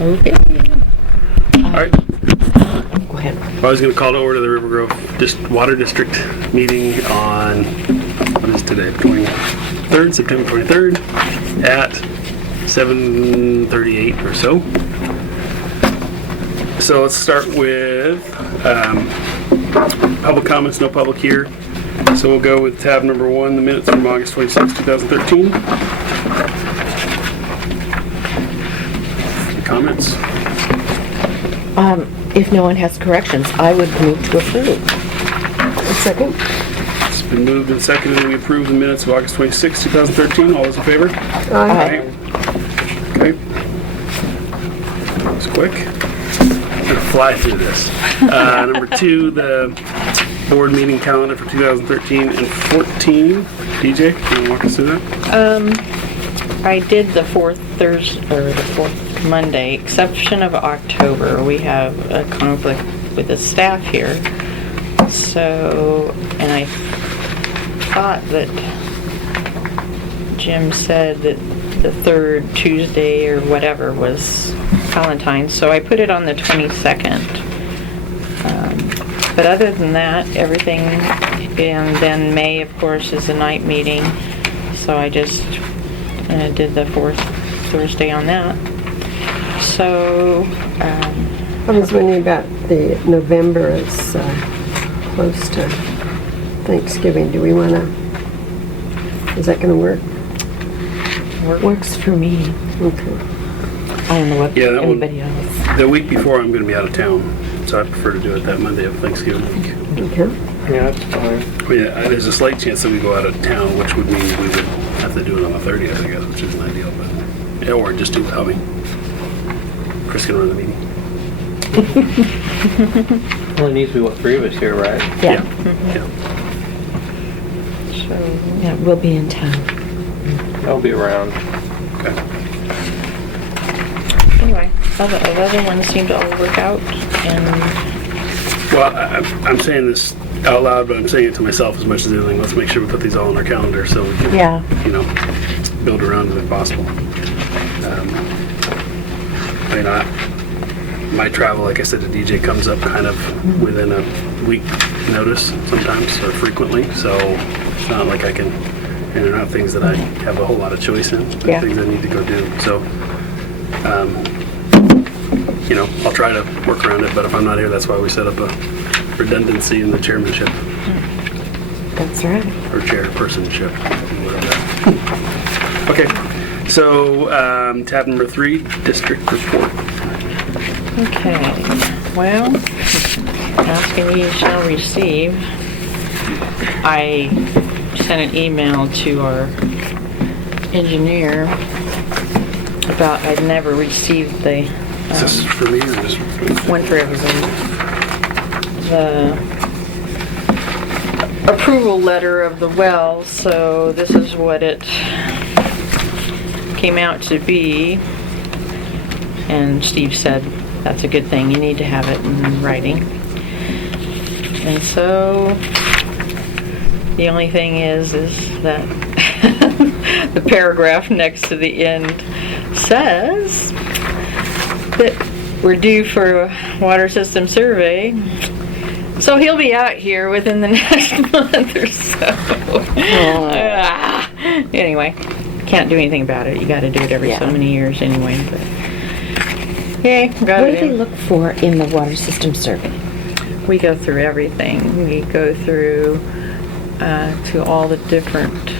Okay. All right. Go ahead. I was going to call to order the Rivergrove Water District meeting on, what is today, 23rd, September 23rd at 7:38 or so. So let's start with public comments, no public here. So we'll go with tab number 1, the minutes from August 26, 2013. Any comments? If no one has corrections, I would move to approve. A second. It's been moved and seconded that we approve the minutes of August 26, 2013. All those in favor? Aye. Okay. That was quick. I'm going to fly through this. Number 2, the board meeting calendar for 2013 and 14. DJ, can you walk us through that? I did the fourth Thursday, or the fourth Monday, exception of October. We have a conflict with the staff here. So, and I thought that Jim said that the third Tuesday or whatever was Valentine's, so I put it on the 22nd. But other than that, everything, and then May, of course, is a night meeting, so I just did the fourth Thursday on that. So, I was wondering about the November is close to Thanksgiving. Do we want to, is that going to work? Works for me. Okay. I don't know what Yeah, that anybody else. The week before, I'm going to be out of town, so I prefer to do it that Monday of Thanksgiving week. Okay. Yeah, that's fine. Yeah, there's a slight chance that we go out of town, which would mean we would have to do it on the 30th, I guess, which isn't ideal, but yeah, or just do it without me. Chris can run the meeting. Only needs to be, 3 of us here, right? Yeah. Yeah. so Yeah, we'll be in town. I'll be around. Okay. anyway, the other ones seem to all work out, and Well, I'm saying this out loud, but I'm saying it to myself as much as anything. Let's make sure we put these all on our calendar so we can, Yeah. build around it if possible. My travel, like I said to DJ, comes up kind of within a week notice sometimes, or frequently, so it's not like I can, and they're not things that I have a whole lot of choice in, but Yeah. things I need to go do. So, I'll try to work around it, but if I'm not here, that's why we set up a redundancy in the chairmanship, That's right. or chairpersonship, whatever that. Okay, so tab number 3, district report. okay, well, asking ye shall receive. I sent an email to our engineer about I'd never received the Is this for me or just for me? one for everybody. The approval letter of the well, so this is what it came out to be. And Steve said, that's a good thing, you need to have it in writing. And so, the only thing is that the paragraph next to the end says that we're due for a water system survey. So he'll be out here within the next month or so. Anyway, can't do anything about it. You got to do it every so many years anyway. But okay, got What it do they in. look for in the water system survey? We go through everything. We go through to all the different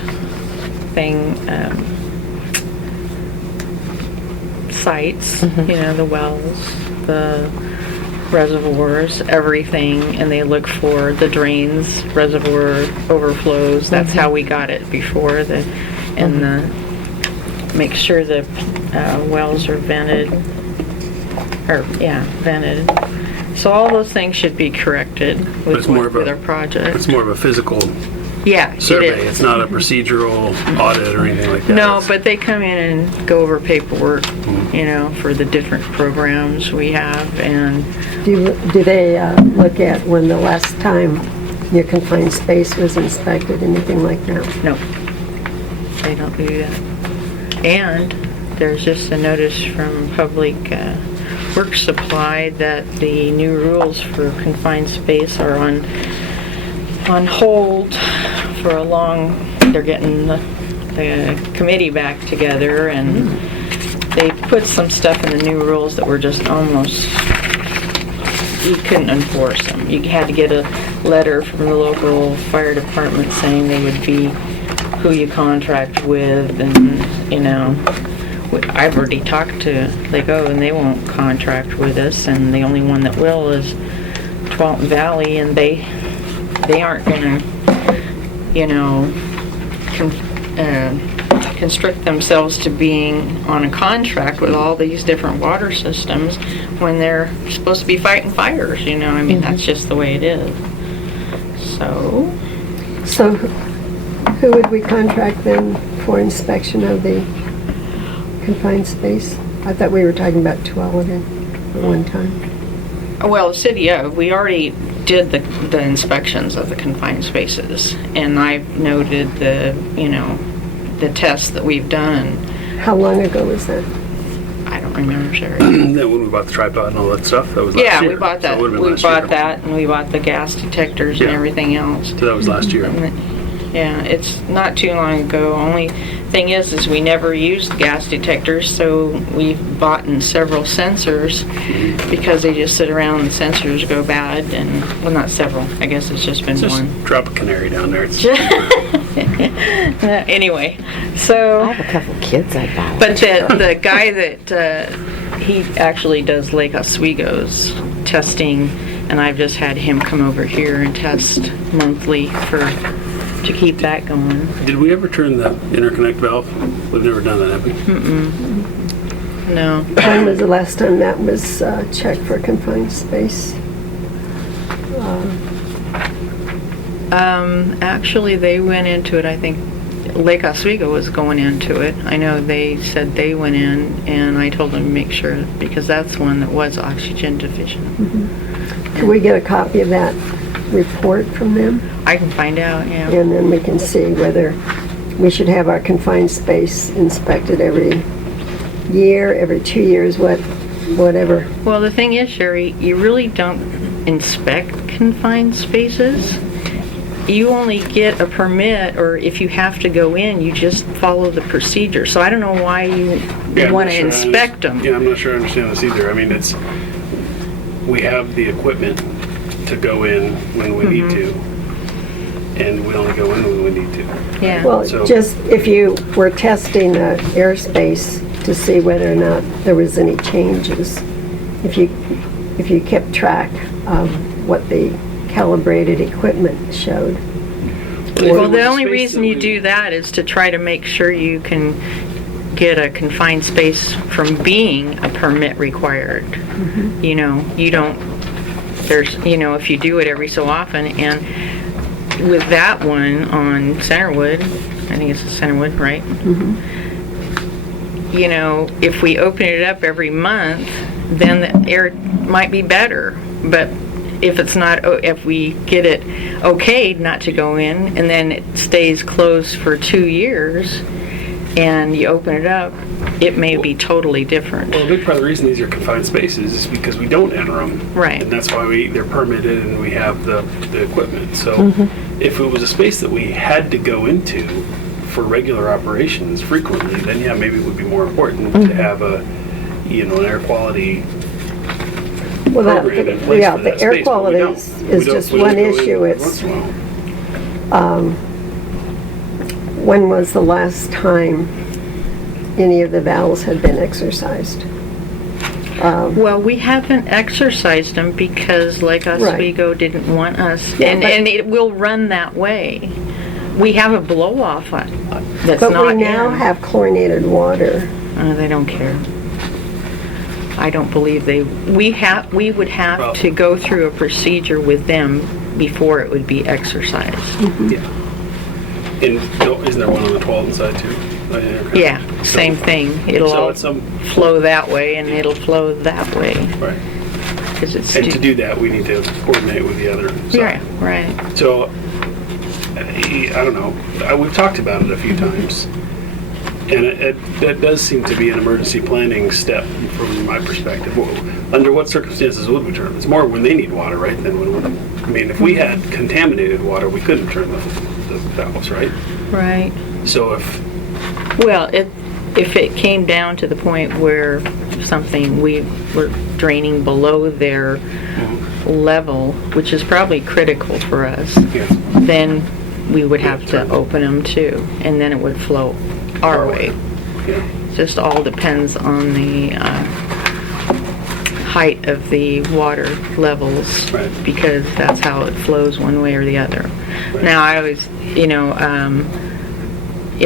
sites, the wells, the reservoirs, everything, and they look for the drains, reservoir overflows. That's how we got it before, make sure the wells are vented. So all those things should be corrected with our project. It's more of a physical Yeah, survey. it is. It's not a procedural audit or anything like that. No, It's- but they come in and go over paperwork, for the different programs we have, and Do they look at when the last time your confined space was inspected, anything like that? no, they don't do that. And there's just a notice from Public Works Supply that the new rules for confined space are on hold for a long, they're getting the committee back together, and they put some stuff in the new rules that were just almost, you couldn't enforce them. You had to get a letter from the local fire department saying they would be who you contract with, and, you know, I've already talked to Lego, and they won't contract with us, and the only one that will is Twalton Valley, and they aren't gonna, you know, constrict themselves to being on a contract with all these different water systems when they're supposed to be fighting fires, you know, I mean, that's just the way it is. So who would we contract then for inspection of the confined space? I thought we were talking about 12 at one time. well, the city of, we already did the inspections of the confined spaces, and I've noted the, you know, the tests that we've done. How long ago was that? I don't remember, Sherry. Then when we bought the tripod and all that stuff, that was last Yeah, year. we bought that. So it would've been We last bought year. that, and we bought the gas detectors and Yeah. everything else. So that was last year. Yeah, it's not too long ago. Only thing is we never used gas detectors, so we've bought in several sensors because they just sit around and sensors go bad, and, well, not several. I guess it's just been Just one. drop a canary down there. It's Anyway, so. I have a couple kids I bought. But the guy that, he actually does Lake Oswego's testing, and I've just had him come over here and test monthly to keep that going. Did we ever turn the interconnect valve? We've never done that, have we? No. When was the last time that was checked for confined space? Actually, they went into it, I think, Lake Oswego was going into it. I know they said they went in, and I told them to make sure, because that's one that was oxygen deficient. Could we get a copy of that report from them? I can find out, yeah. And then we can see whether we should have our confined space inspected every year, every 2 years, whatever. Well, the thing is, Sherry, you really don't inspect confined spaces. You only get a permit, or if you have to go in, you just follow the procedure. So I don't know why you I'm want not to sure inspect them. Yeah, I'm not sure I understand this either. I mean, we have the equipment to go in when we need to, and we only go in when we need to. Yeah. Well, So- just if you were testing the airspace to see whether or not there was any changes, if you kept track of what the calibrated equipment showed. Well, the Or- only space reason that you we- do that is to try to make sure you can get a confined space from being a permit required. You know, you don't, if you do it every so often, and with that one on Centerwood, I think it's Centerwood, right? You know, if we open it up every month, then the air might be better, but if it's not, if we get it okayed not to go in, and then it stays closed for 2 years, and you open it up, it may be totally different. Well, a big part of the reason these are confined spaces is because we don't enter them. Right. And that's why they're permitted and we have the equipment. So if it was a space that we had to go into for regular operations frequently, then yeah, maybe it would be more important to have an air quality Well, program in place for the that air space, but we quality don't. is We don't- just we only one go in issue. once It's, in a while. when was the last time any of the valves had been exercised? Well, we haven't exercised them because Lake Oswego didn't want us, Yeah, and but- it will run that way. We have a blow-off that's But not we now in. have chlorinated water. They don't care. I don't believe we would have Well- to go through a procedure with them before it would be exercised. Yeah. And isn't there one on the 12 side too? Yeah, same thing. It'll So all it's some, flow that way, and it'll flow that way, right. because it's... And to do that, we need to coordinate with the other Yeah, side. right. So, I don't know, we've talked about it a few times. that does seem to be an emergency planning step from my perspective. Under what circumstances would we turn them? It's more when they need water, right? Than when if we had contaminated water, we couldn't turn the valves, right? Right. So if Well, if it came down to the point where we were draining below their level, which is probably critical for us, yes, then we would have to open them too, and then it would flow our way. yeah, Just all depends on the height of the water levels, Right. because that's how it flows one way or the other. Right. Now, I always, in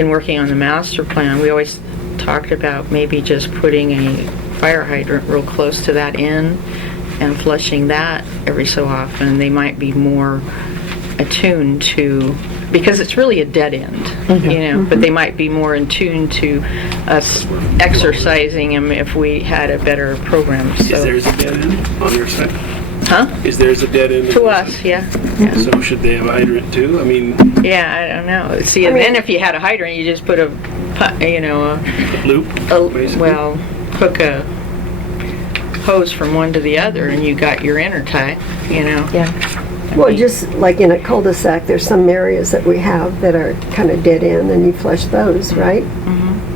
working on the master plan, we always talked about maybe just putting a fire hydrant real close to that end and flushing that every so often. They might be more attuned to, because it's really a dead end, but they might be more in tune to us exercising them if we had a better program. is So, theirs a dead end on your side? huh? Is theirs a dead end? To us, yeah. So should they have a hydrant too? I mean, Yeah, I don't know. See, and then if you had a hydrant, you just put a loop, basically. well, hook a hose from one to the other, and you got your intertie, Yeah. Well, just like in a cul-de-sac, there's some areas that we have that are kind of dead end, and you flush those, right?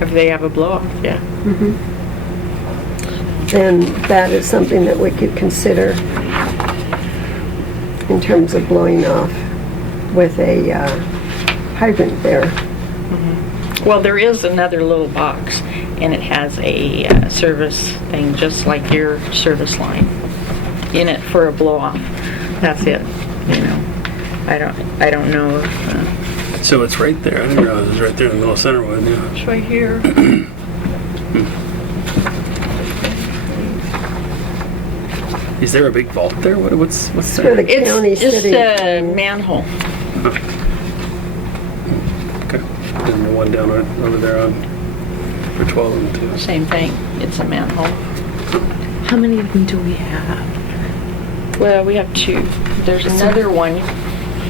if they have a blow-off, yeah. Then that is something that we could consider in terms of blowing off with a hydrant there. Well, there is another little box, and it has a service thing, just like your service line, in it for a blow-off. That's it, I don't know if, So it's right there. I didn't realize it was right there in the middle of Centerwood. Yeah. it's right here. Is there a big vault there? What's Where there? the county It's just city. a manhole. Okay. And the one down over there on for 12 and 2. Same thing, it's a manhole. How many of them do we have? Well, we have two. There's another one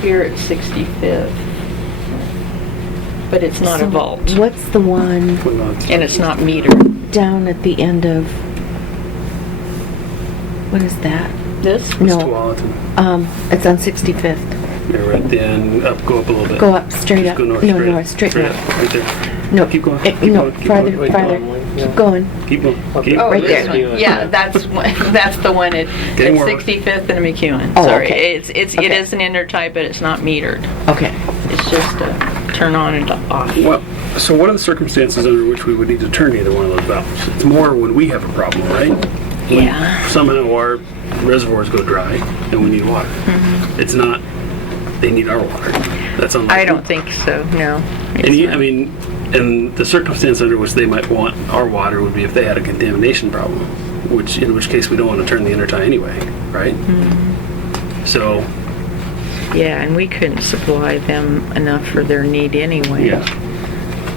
here at 65th, but it's not a So vault, What's the one and it's not metered. down at the end of, what is that? This? No, Tualatin. it's on 65th. Yeah, right at the end. Go up a little bit. Go up, straight Just up. go north. No, straight north, straight up. north. Right there. No, Keep going. no, Keep going, keep farther, going. farther. Yeah. Keep going. Keep going. Keep Oh, Right this there. one. Yeah, that's the one at Getting warmer. 65th and McEwen. Oh, Sorry, okay. it Okay. is an intertie, but it's not metered. Okay. It's just a turn on and off. Well, so what are the circumstances under which we would need to turn either one of those valves? It's more when we have a problem, right? When Yeah. somehow our reservoirs go dry and we need water. It's not they need our water. That's unlikely. I don't think so, no. It's And not. and the circumstance under which they might want our water would be if they had a contamination problem, in which case we don't want to turn the intertie anyway, right? So, Yeah, and we couldn't supply them enough for their need anyway. yeah.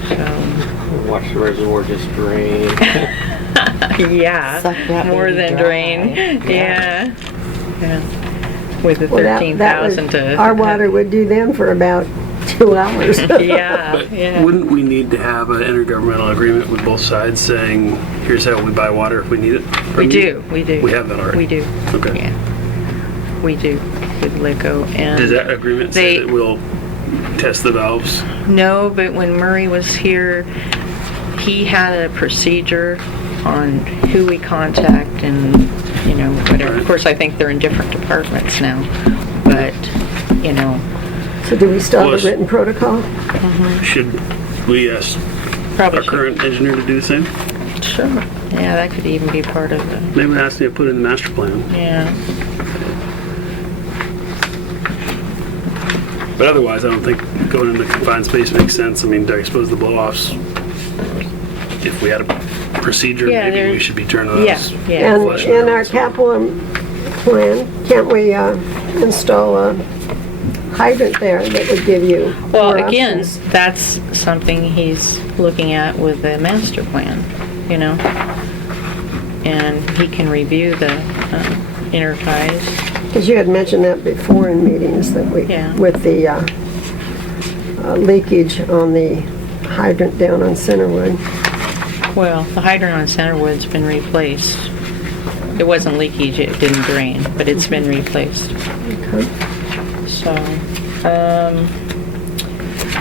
So, Watch the reservoir just drain. yeah, Suck that more baby than dry. drain. Yeah. Yeah. With the Well, that 13,000 would, to. our water would do them for about 2 hours. Yeah, But yeah. wouldn't we need to have an intergovernmental agreement with both sides saying, here's how we buy water if we need it? from We you? do, we do. We have that already? We do. Okay. Yeah. We do with LICO and. Does that agreement say They- that we'll test the valves? No, but when Murray was here, he had a procedure on who we contact and, whatever. Of course, I think they're in different departments now, but, So do we still have Well, a written protocol? Should we ask probably our current engineer to do the same? Sure. Yeah, that could even be part of the, Maybe ask them to put it in the master plan. yeah. But otherwise, I don't think going into confined space makes sense. I mean, I suppose the blow-offs, if we had a procedure, Yeah, maybe we there's- should be turning those. Yeah, yeah. And flush in our valves. capital plan, can't we install a hydrant there that would give you Well, more again, options? that's something he's looking at with the master plan, and he can review the interties. Because you had mentioned that before in meetings that Yeah. with the leakage on the hydrant down on Centerwood. Well, the hydrant on Centerwood's been replaced. It wasn't leakage, it didn't drain, but it's been replaced. Okay. So,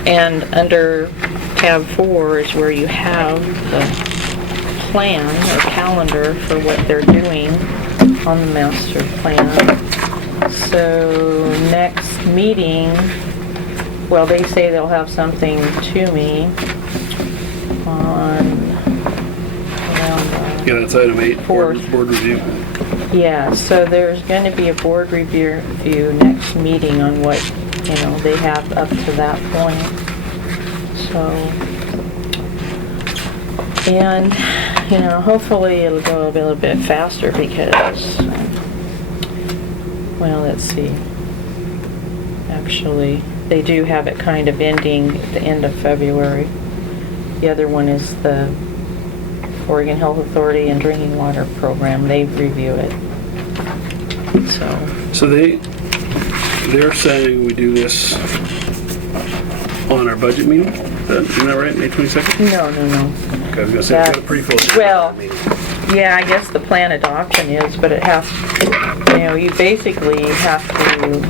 and under tab 4 is where you have the plan or calendar for what they're doing on the master plan. So next meeting, well, they say they'll have something to me on around Yeah, that's item 8, board Fourth. review. yeah, so there's going to be a board review next meeting on what, they have up to that point. So, and, hopefully it'll go a little bit faster because, well, let's see. Actually, they do have it kind of ending at the end of February. The other one is the Oregon Health Authority and Drinking Water Program. They review it. So they're saying we do this on our budget meeting? Isn't that right, May 22nd? No. Okay, I was gonna say, we've got a pretty full agenda Well, for that meeting. yeah, I guess the plan adoption is, but it has, you basically have to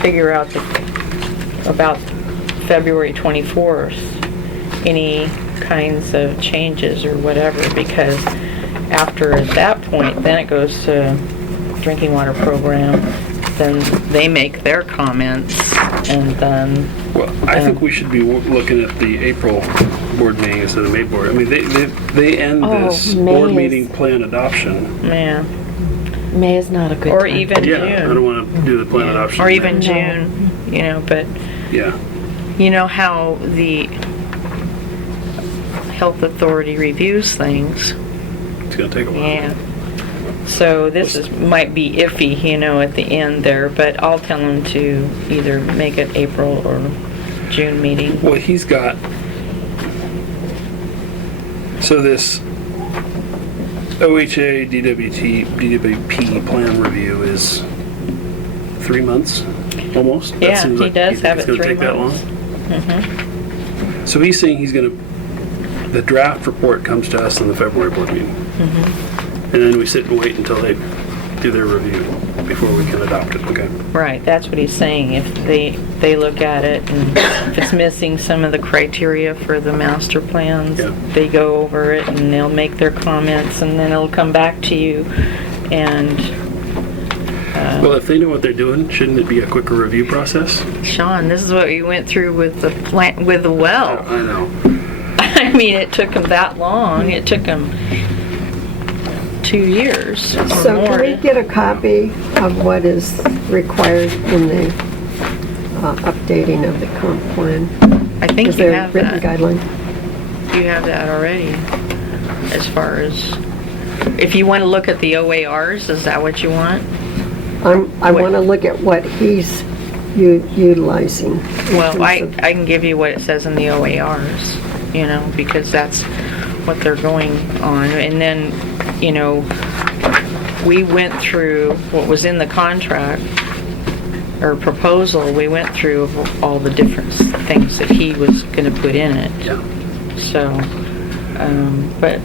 figure out about February 24th, any kinds of changes or whatever, because after at that point, then it goes to Drinking Water Program, then they make their comments, and then... Well, I think we should be looking at the April board meeting instead of May board. I mean, they end this May board is- meeting plan adoption. Yeah, May is not a good or time. even Yeah, I don't June, want to do the plan adoption. or even No. June, but Yeah, you know how the health authority reviews things. it's gonna take a while. Yeah. So this might be iffy, at the end there, but I'll tell him to either make it April or June meeting. Well, he's got, so this OHA DWP plan review is 3 months, almost? That Yeah, seems he like does you think have it's it gonna 3 take that months. long? Mm-hmm. So he's saying the draft report comes to us in the February board meeting. Mm-hmm. And then we sit and wait until they do their review before we can adopt it, okay? Right, that's what he's saying. If they look at it and if it's missing some of the criteria for the master plans, Yeah. they go over it and they'll make their comments and then it'll come back to you and Well, if they know what they're doing, shouldn't it be a quicker review process? Sean, this is what we went through with the plant, with the well. I know. I mean, it took them that long. It took them 2 years or So more. can we get a copy of what is required in the updating of the comp plan? I think Is you there a have written that. guideline? You have that already. As far as, if you want to look at the OARs, is that what you want? I want to look at what he's utilizing. in Well, terms I of- can give you what it says in the OARs, because that's what they're going on. And then, we went through what was in the contract or proposal. We went through all the different things that he was going to put in it. Yeah. So, but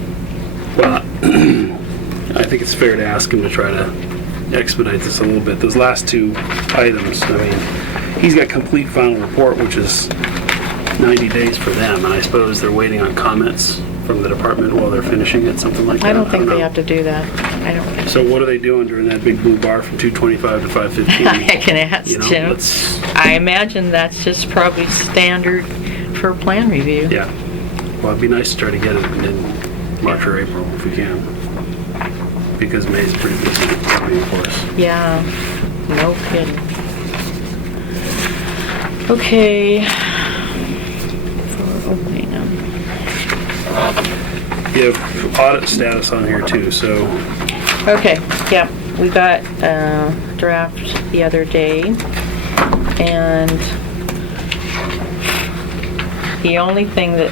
Well, I think it's fair to ask him to try to expedite this a little bit. Those last 2 items, I mean, he's got complete final report, which is 90 days for them, and I suppose they're waiting on comments from the department while they're finishing it, something like that. I don't think they know. have to do that. I don't. So what are they doing during that big blue bar from 225 to 515? I can ask Jim. Let's, I imagine that's just probably standard for plan review. yeah. Well, it'd be nice to try to get it in March or April if we can, because May's pretty busy, of course. Yeah, no kidding. Okay. For opening them. You have audit status on here too, so Okay, yeah, we got a draft the other day, and the only thing that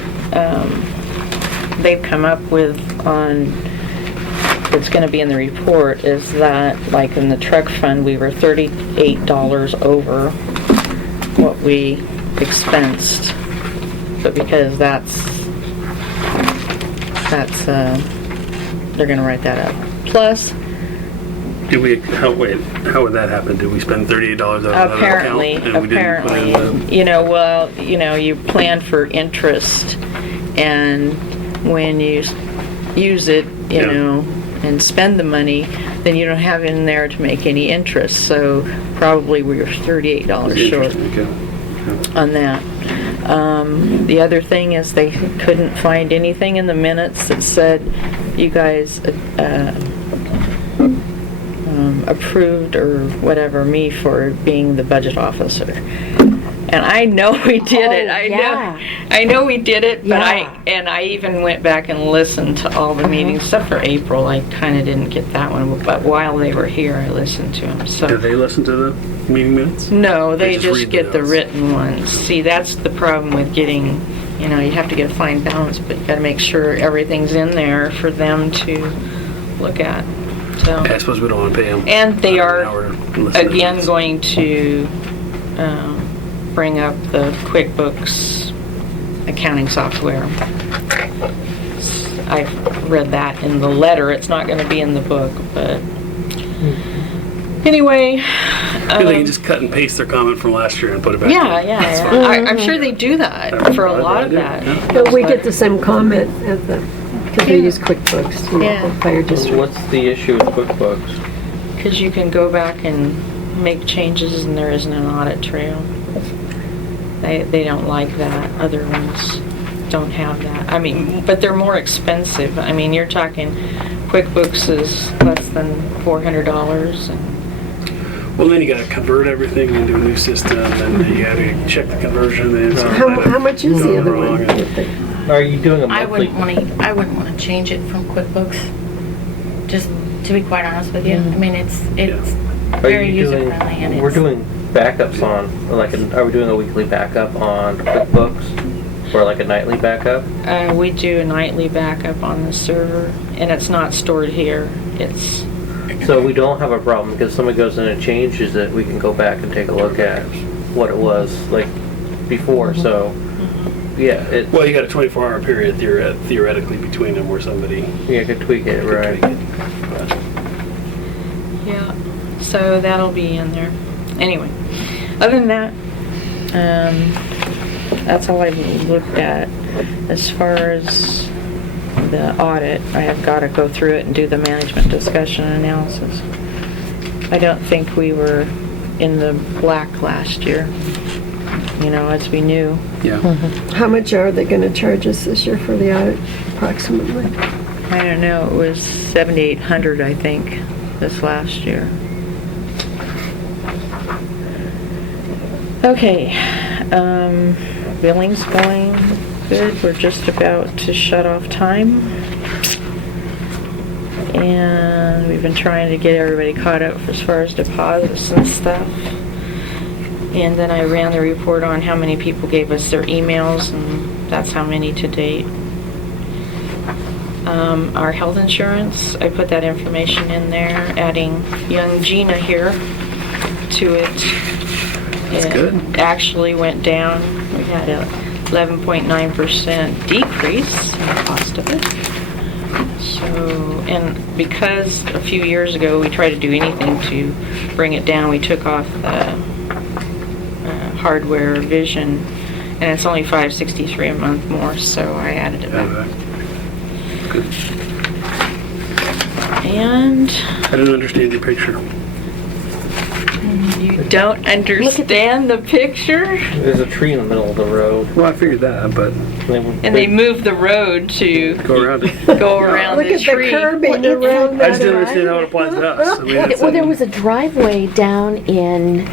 they've come up with on, that's gonna be in the report, is that, like in the truck fund, we were $38 over what we expensed but because they're gonna write that up. Plus, how would that happen? Did we spend $38 out of that apparently, account? And we didn't put in the- you plan for interest, and when you use it, and spend the money, then you don't have in there to make any interest, so probably we were $38 short Okay. on that. The other thing is they couldn't find anything in the minutes that said you guys approved or whatever me for being the budget officer. And I know we did it. I know we did it, but I even went back and listened to all the meetings, except for April. I kind of didn't get that one, but while they were here, I listened to them. So. Did they listen to the meeting minutes? No, they just just read the get the notes. written ones. See, that's the problem with getting, you have to get a fine balance, but you got to make sure everything's in there for them to look at. So. Yeah, I suppose we don't want to pay them. And they are, an hour to listen to again, minutes. going to bring up the QuickBooks accounting software. I've read that in the letter. It's not going to be in the book, but anyway. They can just cut and paste their comment from last year and put it back in. Yeah. I'm sure they do that for a lot of that. But we get the same comment because they use QuickBooks, the fire district. What's the issue with QuickBooks? Because you can go back and make changes and there isn't an audit trail. They don't like that. Other ones don't have that. I mean, but they're more expensive. I mean, you're talking QuickBooks is less than $400. Well, then you got to convert everything into a new system, and you got to check the conversion. And How much is the other wrong. one? Are you doing a I monthly? wouldn't want to change it from QuickBooks, just to be quite honest with you. I mean, it's Are very you doing? user-friendly, and We're it's... doing backups on, are we doing a weekly backup on QuickBooks? Or like a nightly backup? We do a nightly backup on the server, and it's not stored here. It's So we don't have a problem because somebody goes in and changes it, we can go back and take a look at what it was like before, so, yeah, Well, you got a 24-hour period theoretically between them where somebody you could tweak it, right? yeah. So that'll be in there. Anyway, other than that, that's all I've looked at. As far as the audit, I have got to go through it and do the management discussion and analysis. I don't think we were in the black last year, as we knew. Yeah. How much are they going to charge us this year for the audit, approximately? I don't know, it was $7,800, I think, this last year. Okay, billing's going good. We're just about to shut off time. And we've been trying to get everybody caught up as far as deposits and stuff. And then I ran the report on how many people gave us their emails, and that's how many to date. Our health insurance, I put that information in there, adding young Gina here to it. That's It good. actually went down. We had a 11.9% decrease in the cost of it. So, and because a few years ago we tried to do anything to bring it down, we took off the hardware vision, and it's only $563 a month more, so I added it back. Good. And I didn't understand your picture. you don't understand the picture? There's a tree in the middle of the road. Well, I figured that, but And they moved the road to go around it. go around Look the at the tree. curbing around I just that. didn't understand how it applies to us. I mean, it's Well, there was a driveway down in,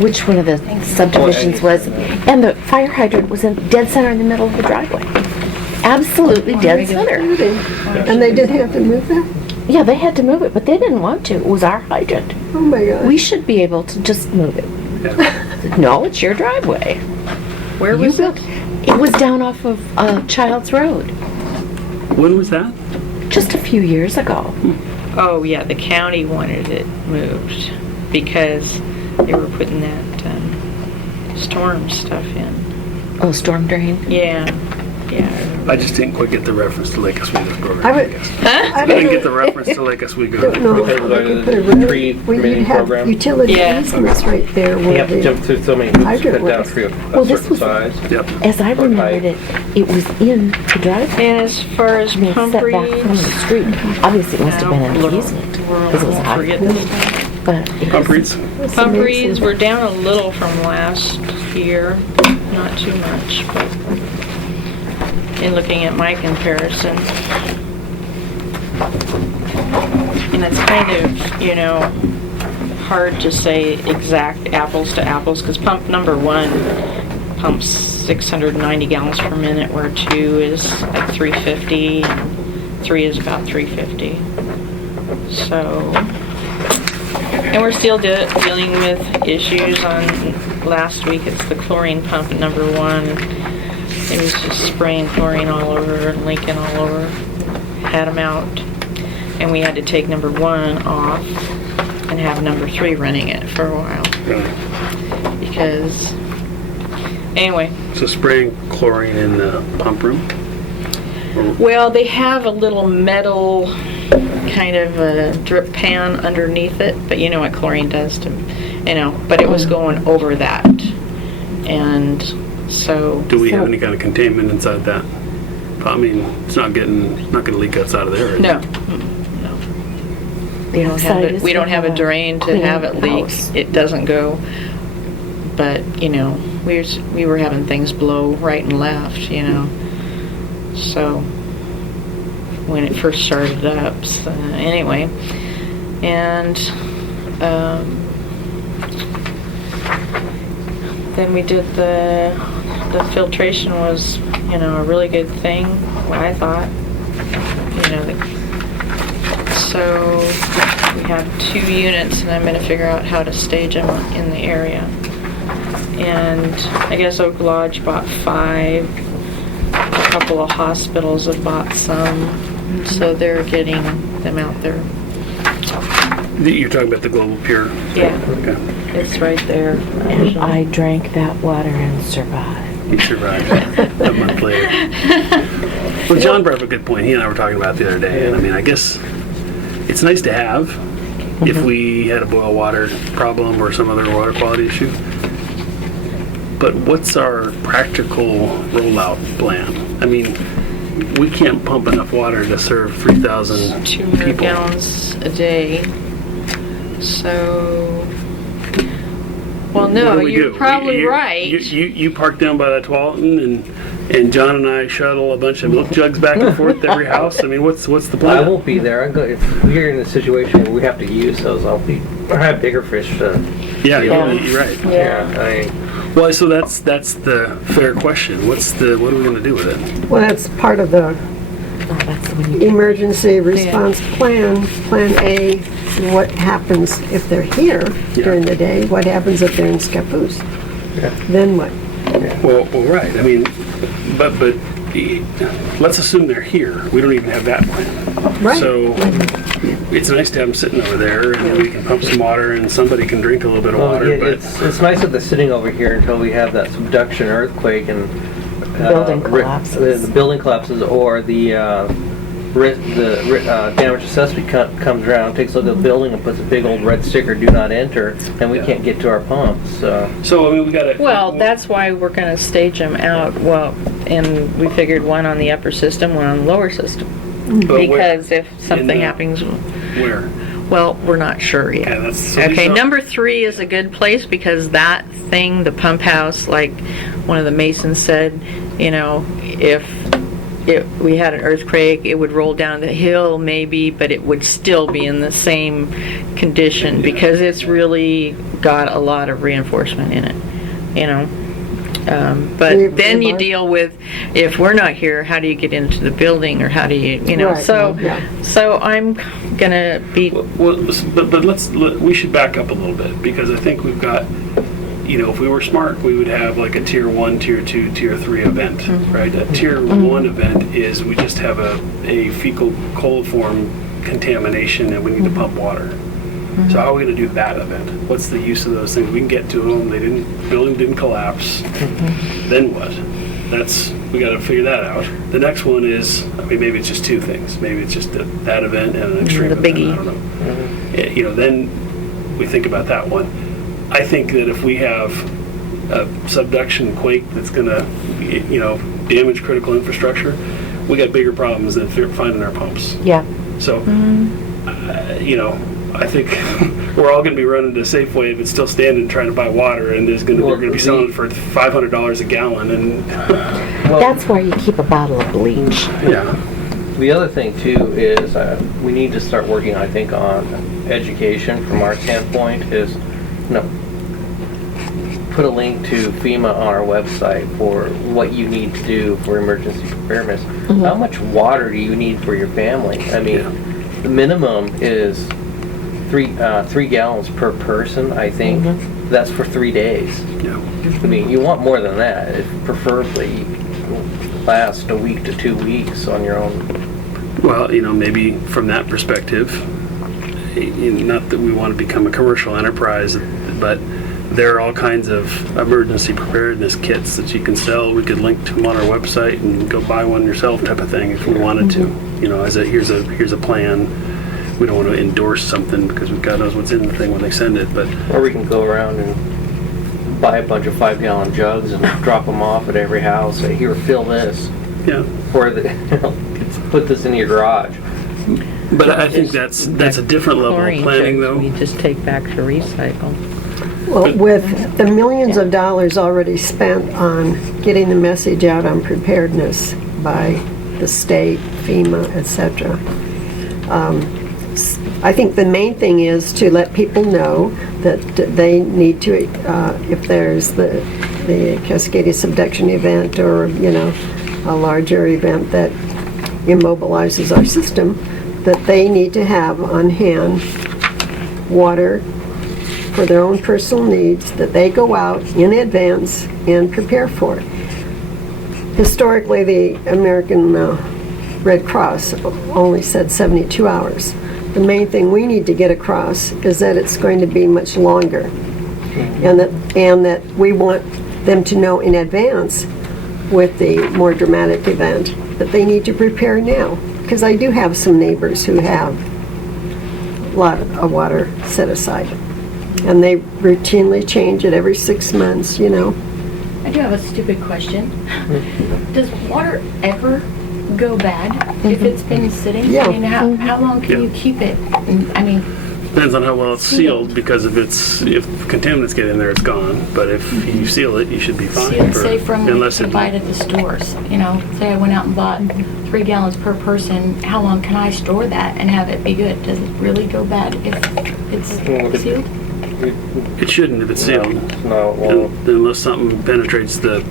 which one of the subdivisions was, and the fire hydrant was in dead center in the middle of the driveway. Absolutely dead center. And they did have to move that? Yeah, they had to move it, but they didn't want to. It was our hydrant. Oh my God. We should be able to just move it. yeah. No, it's your driveway. Where You was built, it? it was down off of Childs Road When was that? just a few years ago. Oh, yeah, the county wanted it moved because they were putting that storm stuff in. Oh, storm drain? Yeah, yeah. I just didn't quite get the reference to Lake Oswego program, I I would- guess. Huh? I I didn't don't get the reference to Lake Oswego. know. Because of I could the put a road- tree well, remaining you'd have program. utility Yeah. easements right there You where have to jump the, through so many hoops to Hydrant cut down was- tree Well, of a this certain was- size. Yep. As I remembered it, it was in the driveway. And as far as I mean, pump set back from the reads, street. Obviously, it must have been an Little- easement, we're- because it was we'll high. forget this time. But it Pump was- reads? that's Pump amazing. reads, we're down a little from last year, not too much, but in looking at my comparison. And it's kind of, you know, hard to say exact apples to apples, because pump number 1 pumps 690 gallons per minute, where 2 is at 350, and 3 is about 350. So, and we're still dealing with issues on, last week it's the chlorine pump at number 1. It was just spraying chlorine all over and leaking all over. Had them out. And we had to take number 1 off and have number 3 running it for a while. Really? Because, anyway, So spraying chlorine in the pump room? well, they have a little metal kind of a drip pan underneath it, but you know what chlorine does to, you know, but it was going over that. And so, Do we have So- any kind of containment inside that? I mean, it's not gonna leak outside of there. is it? no. The outside is We don't have a gonna drain to clean have the it leak. house. It doesn't go, but, you know, we were having things blow right and left, you know. So, when it first started up, so, anyway. And, then we did the filtration was, you know, a really good thing, what I thought. You know, so we have 2 units, and I'm gonna figure out how to stage them in the area. And I guess Oak Lodge bought 5. A couple of hospitals have bought some, so they're getting them out there. You're talking about the Global Pure? Yeah, Okay. it's right there. And I drank that water and survived. You survived a month later. Well, John brought up a good point. He and I were talking about it the other day, and I mean, I guess it's nice to have if we had a boil water problem or some other water quality issue. But what's our practical rollout plan? I mean, we can't pump enough water to serve 3,000 200 people. gallons a day. So, well, What no, do we you're do? probably You- right. You park down by that Tualatin, and John and I shuttle a bunch of milk jugs back and forth to every house. I mean, what's the plan? I won't be there. If we're in a situation where we have to use those, I have bigger fish to. Yeah, Yeah. you're right. Yeah. Well, so that's the fair question. What are we going to do with it? Well, that's part of the Oh, that's the one you emergency response plan, Plan A. What happens if they're here during the day? What happens if they're in Scappoose? Yeah. Then what? Well, right. I mean, but let's assume they're here. We don't even have that plan. Right. So it's nice to have them sitting over there, and we can pump some water, and somebody can drink a little bit of Well, water. But it's nice that they're sitting over here until we have that subduction earthquake and Building collapses. The building collapses, or the damage assessment comes around, takes a look at the building, and puts a big old red sticker, "Do not enter," and we can't get to our pumps. so I mean, we got to. Well, that's why we're gonna stage them out, well, and we figured one on the upper system, one on the lower system. Because if something happens, Where? well, we're not sure Yeah, yet. that's so Okay, these are- number 3 is a good place, because that thing, the pump house, like one of the masons said, you know, if we had an earthquake, it would roll down the hill maybe, but it would still be in the same condition, because it's really got a lot of reinforcement in it, you know. But then you deal with, if we're not here, how do you get into the building, or how do you know, Right, so, yeah. so I'm gonna be, Well, but we should back up a little bit, because I think we've got, you know, if we were smart, we would have like a tier 1, tier 2, tier 3 event, right? A tier 1 event is we just have a fecal coliform contamination and we need to pump water. So how are we gonna do that event? What's the use of those things? We can get to them, building didn't collapse. Then what? We gotta figure that out. The next one is, I mean, maybe it's just two things. Maybe it's just that event and an extreme The event, biggie. I don't know. You know, then we think about that one. I think that if we have a subduction quake that's gonna, you know, damage critical infrastructure, we got bigger problems than finding our pumps. Yeah. So, you know, I think we're all going to be running to Safeway if it's still standing trying to buy water, and they're going to be selling it for $500 a gallon. And That's why you keep a bottle of bleach. yeah, The other thing too is we need to start working, I think, on education from our standpoint is, you know, put a link to FEMA on our website for what you need to do for emergency preparedness. How much water do you need for your family? I mean, the minimum is 3 gallons per person, I think. That's for 3 days. yeah. I mean, you want more than that. It preferably last a week to 2 weeks on your own. Well, you know, maybe from that perspective, not that we want to become a commercial enterprise, but there are all kinds of emergency preparedness kits that you can sell. We could link to them on our website and go buy one yourself type of thing if we wanted to. You know, as here's a plan. We don't want to endorse something because God knows what's in the thing when they send it, but Or we can go around and buy a bunch of 5-gallon jugs and drop them off at every house. Say, here, fill this. yeah. Or put this in your garage. But I think that's a different level of Chlorine planning, jugs though. we just take back to recycle. Well, with the millions of dollars already spent on getting the message out on preparedness by the state, FEMA, etc., I think the main thing is to let people know that they need to, if there's the cascaded subduction event or, you know, a larger event that immobilizes our system, that they need to have on hand water for their own personal needs, that they go out in advance and prepare for. Historically, the American Red Cross only said 72 hours. The main thing we need to get across is that it's going to be much longer, and that we want them to know in advance with the more dramatic event that they need to prepare now. Because I do have some neighbors who have a lot of water set aside, and they routinely change it every 6 months, you know. I do have a stupid question. Does water ever go bad if it's been sitting? Yeah. I mean, how long can you keep it? I mean, Depends on how well it's sealed, because if contaminants get in there, it's gone. But if you seal it, you should be fine. sealed, say from unless to buy it at the stores, you know, say I went out and bought 3 gallons per person, how long can I store that and have it be good? Does it really go bad if it's sealed? it shouldn't if it's sealed, No, well, unless something penetrates the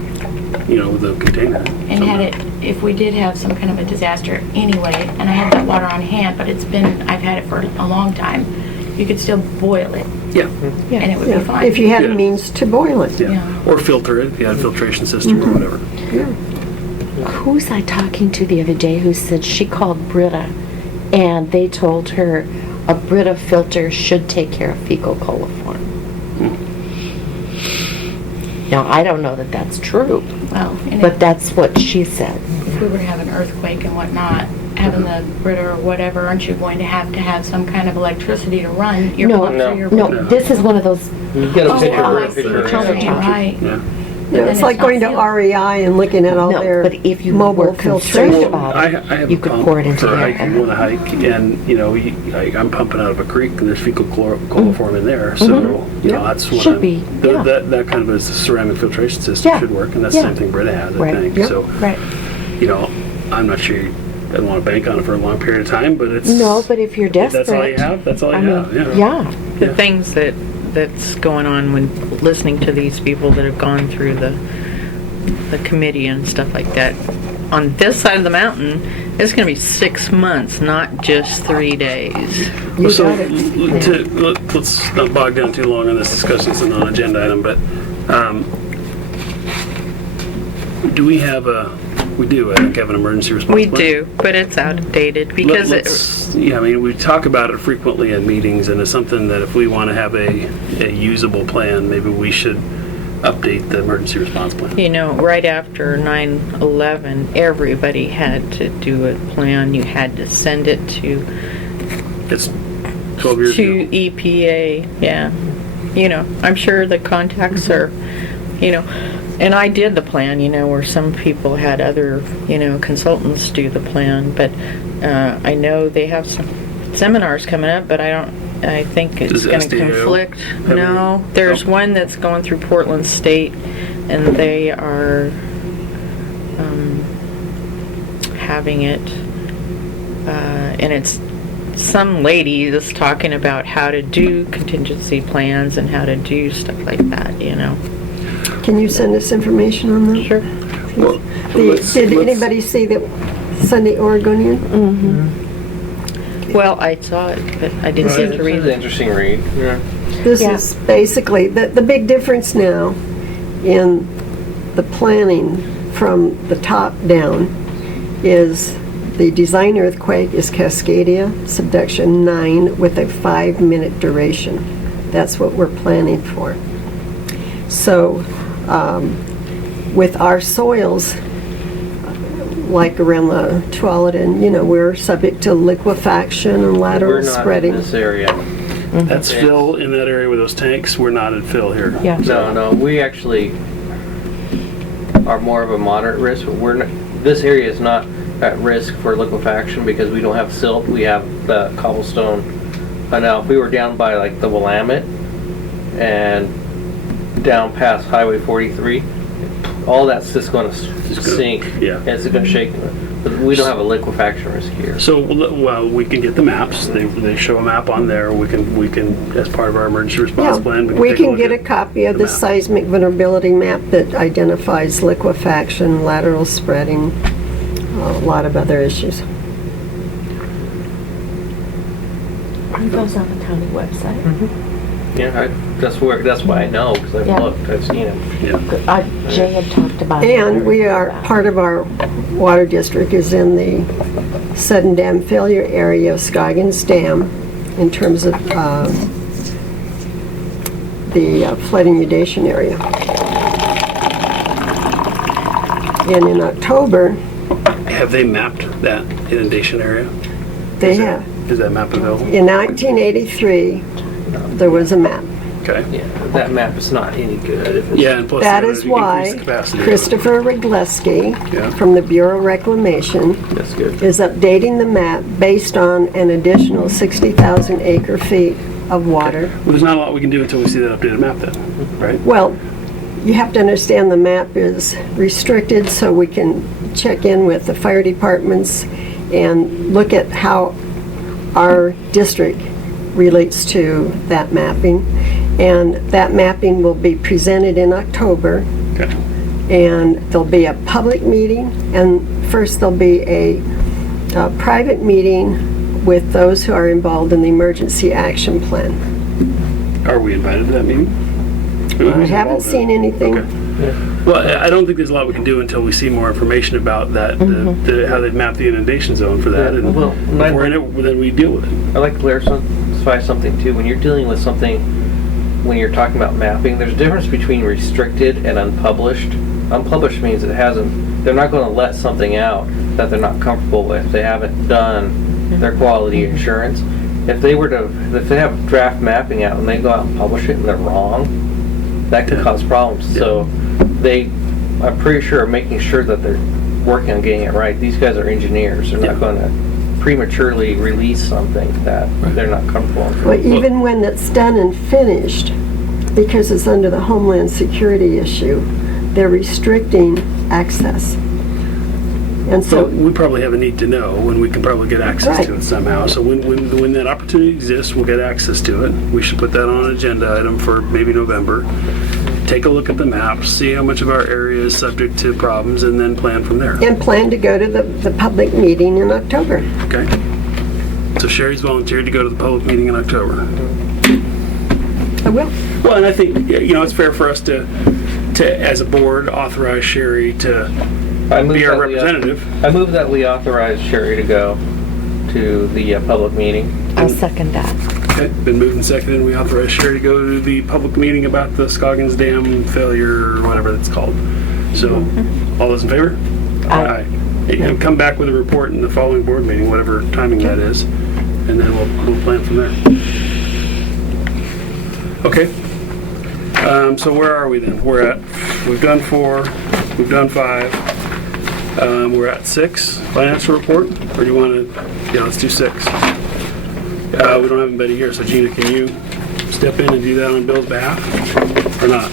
container. And had it, if we did have some kind of a disaster anyway, and I had that water on hand, but I've had it for a long time, you could still boil it, Yeah, and it would Yeah, be fine. if you had a Yeah. means to boil it. yeah. Yeah. Or filter it if you had a filtration system or whatever. Who was I talking to the other day who said she called Brita and they told her a Brita filter should take care of fecal coliform? Now, I don't know that that's true, Well, and but that's what she said. if we were to have an earthquake and whatnot, having the Brita or whatever, aren't you going to have some kind of electricity to run your No, pumps or your... No, this is one of those, you get a Oh, picture I of see it. what you're saying, right. Yeah. Yeah, it's like going to REI and looking at all no, their but if you mobile were concerned filtration. about I it, have you a could pump pour it into for there. hiking, when I hike, and you know, I'm pumping out of a creek, and there's fecal coliform in there. So you know, that's what Should be, yeah. that kind of a ceramic filtration system Yeah. should work, and that's Yeah. the same thing Brita has, I Right. think. Yep. So Right. you know, I'm not sure. I don't want to bank on it for a long period of time, but it's No, but if you're desperate. That's all you have. That's all you I mean, have. Yeah. yeah. The Yeah. things that's going on when listening to these people that have gone through the committee and stuff like that. On this side of the mountain, it's going to be 6 months, not just 3 days. You So got it. let's not bog down too long on this discussion. It's a non-agenda item, but do we have a We do, I think, have an emergency response We plan. do, but it's outdated because Yeah, I mean, we talk about it frequently in meetings, and it's something that if we want to have a usable plan, maybe we should update the emergency response plan. you know, right after 9/11, everybody had to do a plan. You had to send it to It's 12 years ago. EPA, yeah. You know, I'm sure the contacts are, you know, and I did the plan, you know, where some people had other, you know, consultants do the plan, but I know they have some seminars coming up, but I think it's Does going to SDO conflict. have No, any? there's No. one that's going through Portland State, and they are having it, and it's some lady that's talking about how to do contingency plans and how to do stuff like that, you know. Can you send us information on that? Sure. Well, Did anybody see the Sunday Oregonian? Well, I saw it, but I didn't It's get to read an it. interesting read. Yeah. This Yeah. is basically, the big difference now in the planning from the top down is the design earthquake is Cascadia, subduction 9 with a 5-minute duration. That's what we're planning for. So, with our soils, like around the Tualatin, you know, we're subject to liquefaction and We're lateral not spreading. in this area. That's fill in that area with those tanks. We're not at fill here. Yeah. No, we actually are more of a moderate risk, but this area is not at risk for liquefaction because we don't have silt, we have the cobblestone. Now, if we were down by like the Willamette and down past Highway 43, all that's just going to sink. yeah. It's going to shake. But we don't have a liquefaction risk here. So, well, we can get the maps. They show a map on there. We can, as part of our emergency response plan, We take can look get a at copy of the map. seismic vulnerability map that identifies liquefaction, lateral spreading, a lot of other issues. Are those on the county website? Yeah, that's why I know, because I've Yeah. looked, I've seen them. Yeah. Jay had talked about it. And we are, part of our water district is in the sudden dam failure area of Scoggins Dam in terms of the flood inundation area. And in October, Have they mapped that inundation area? they have. Is that map available? In 1983, there was a map. Okay. Yeah, that map is not any good if it's. Yeah, and plus That the other is you can increase why the capacity. Christopher Rigleski Yeah. from the Bureau of Reclamation That's good. is updating the map based on an additional 60,000 acre feet of water. Well, there's not a lot we can do until we see that updated map then, right? Well, you have to understand the map is restricted, so we can check in with the fire departments and look at how our district relates to that mapping. And that mapping will be presented in October, Okay. and there'll be a public meeting, and first there'll be a private meeting with those who are involved in the emergency action plan. Are we invited to that meeting? I haven't seen anything. Okay. Well, I don't think there's a lot we can do until we see more information about that, how they've mapped the inundation zone for that, and Well, if we're in it, then we deal with it. I'd like to clarify something too. When you're dealing with something, when you're talking about mapping, there's a difference between restricted and unpublished. Unpublished means they're not going to let something out that they're not comfortable with. They haven't done their quality assurance. If they have draft mapping out and they go out and publish it and they're wrong, that could cause problems. Yeah. So I'm pretty sure, are making sure that they're working on getting it right. These guys are engineers. They're not going to prematurely release something that they're not comfortable with. Well, even when it's done and finished, because it's under the Homeland Security issue, they're restricting access. And So so, we probably have a need to know when we can probably get access to Right. it somehow. So when that opportunity exists, we'll get access to it. We should put that on an agenda item for maybe November. Take a look at the maps, see how much of our area is subject to problems, and then plan from there. and plan to go to the public meeting in October. Okay? So Sherry's volunteered to go to the public meeting in October. I will. Well, and I think, it's fair for us to as a board, authorize Sherry to move be our that we, representative. I move that we authorize Sherry to go to the public meeting. I'll second that. Okay, been moved and seconded. We authorize Sherry to go to the public meeting about the Scoggins Dam failure, or whatever it's called. So, all those in favor? Aye. And come back with a report in the following board meeting, whatever timing that is, and then we'll plan from there. Okay. So where are we then? We've done 4, we've done 5. We're at 6, financial report, or do you want to, yeah, let's do 6. We don't have anybody here, so Gina, can you step in and do that on Bill's behalf, or not?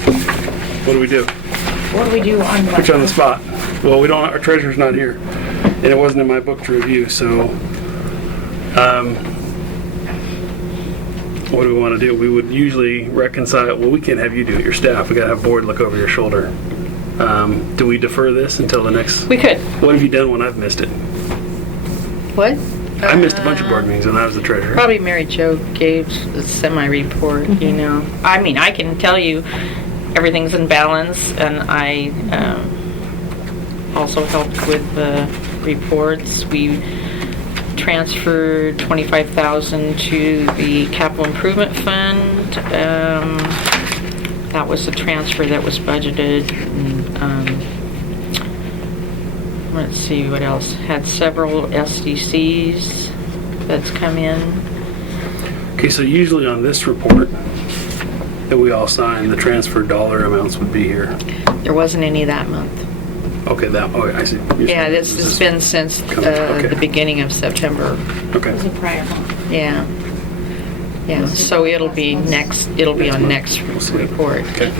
What do we do? What do we do on Put you on the spot. Well, we don't, our treasurer's not here, and it wasn't in my book to review, so, what do we want to do? We would usually reconcile, well, we can't have you do it, your staff, we gotta have board look over your shoulder. Do we defer this until the next? We could. What have you done when I've missed it? What? I missed a bunch of board meetings when I was the treasurer. Probably Mary Jo gave a semi-report, you know. I mean, I can tell you everything's in balance, and I also helped with the reports. We transferred $25,000 to the capital improvement fund. That was a transfer that was budgeted. Let's see what else. Had several SDCs that's come in. Okay, so usually on this report that we all sign, the transfer dollar amounts would be here. There wasn't any that month. Okay, I see. You're Yeah, saying this has been since okay. the beginning of September. Okay. It was a prior month. Yeah. Yeah, so it'll be on next We'll see. report. Okay.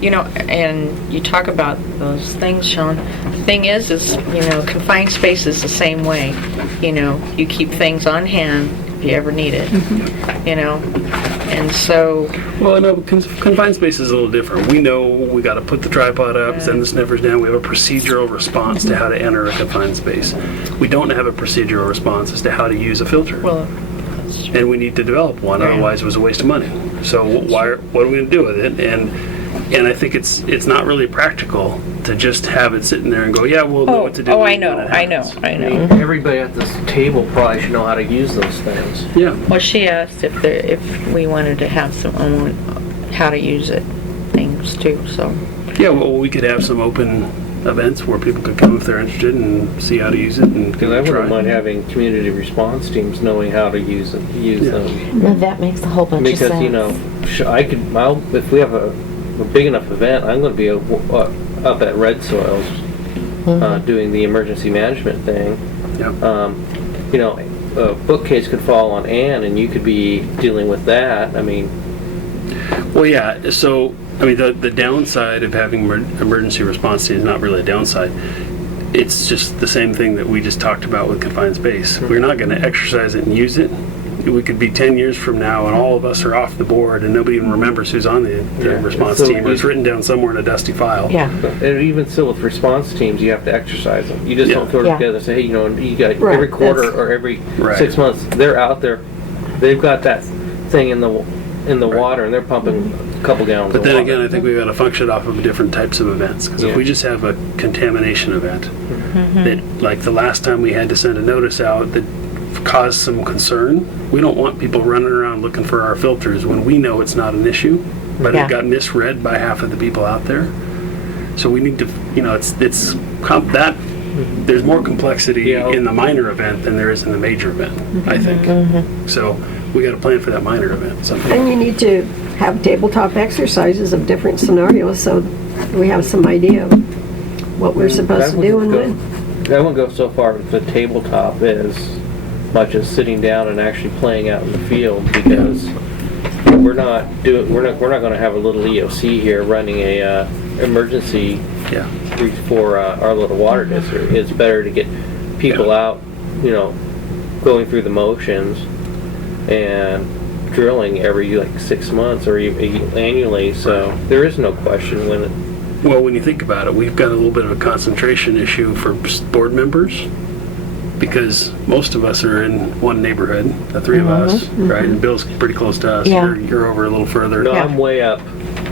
You know, and you talk about those things, Sean. The thing is, you know, confined space is the same way. You know, you keep things on hand if you ever need it, you know? And so, Well, I know confined space is a little different. We know we got to put the tripod up, send the sniffers down. We have a procedural response to how to enter a confined space. We don't have a procedural response as to how to use a filter. well, that's true. And we need to develop one, Yeah. otherwise it was a waste of money. So what are we going to do with it? And I think it's not really practical to just have it sitting there and go, yeah, we'll know what to do. I when know. it happens. I mean, everybody at this table probably should know how to use those things. Yeah. Well, she asked if we wanted to have some own, how to use it, things too, so. Yeah, well, we could have some open events where people could come if they're interested and see how to use it and Because I try. wouldn't mind having community response teams knowing how to use them. No, that makes a whole bunch of sense. Because, you know, if we have a big enough event, I'm going to be up at Red Soils doing the emergency management thing. Yeah. You know, a bookcase could fall on Ann and you could be dealing with that. I mean, Well, yeah, so, I mean, the downside of having emergency response team is not really a downside. It's just the same thing that we just talked about with confined space. We're not going to exercise it and use it. We could be 10 years from now and all of us are off the board and nobody even remembers who's on the Yeah. response So team, or it's written down somewhere in a dusty file. Yeah. and even still with response teams, you have to exercise them. You just Yeah. don't throw it Yeah. together and say, hey, you know, you got Right, every quarter that's- or every Right. 6 months, they're out there. They've got that thing in the water and they're pumping a couple gallons But of then water. again, I think we've got to function off of different types of events. Because if Yeah. we just have a contamination event, that, like the last time we had to send a notice out that caused some concern, we don't want people running around looking for our filters when we know it's not an issue, but Yeah. it got misread by half of the people out there. So we need to, you know, there's more complexity Yeah. in the minor event than there is in the major event, I think. So we got to plan for that minor event. somehow. And you need to have tabletop exercises of different scenarios so we have some idea of what we're supposed to do and when. I wouldn't go so far with the tabletop as much as sitting down and actually playing out in the field, because we're not going to have a little EOC here running a emergency Yeah. for our little water district. It's better to get people out, you know, going through the motions and drilling every 6 months or annually. So there is no question when it. Well, when you think about it, we've got a little bit of a concentration issue for board members because most of us are in one neighborhood, the three of us, right? And Bill's pretty close to us. Yeah. You're over a little further. No, Yeah. I'm way up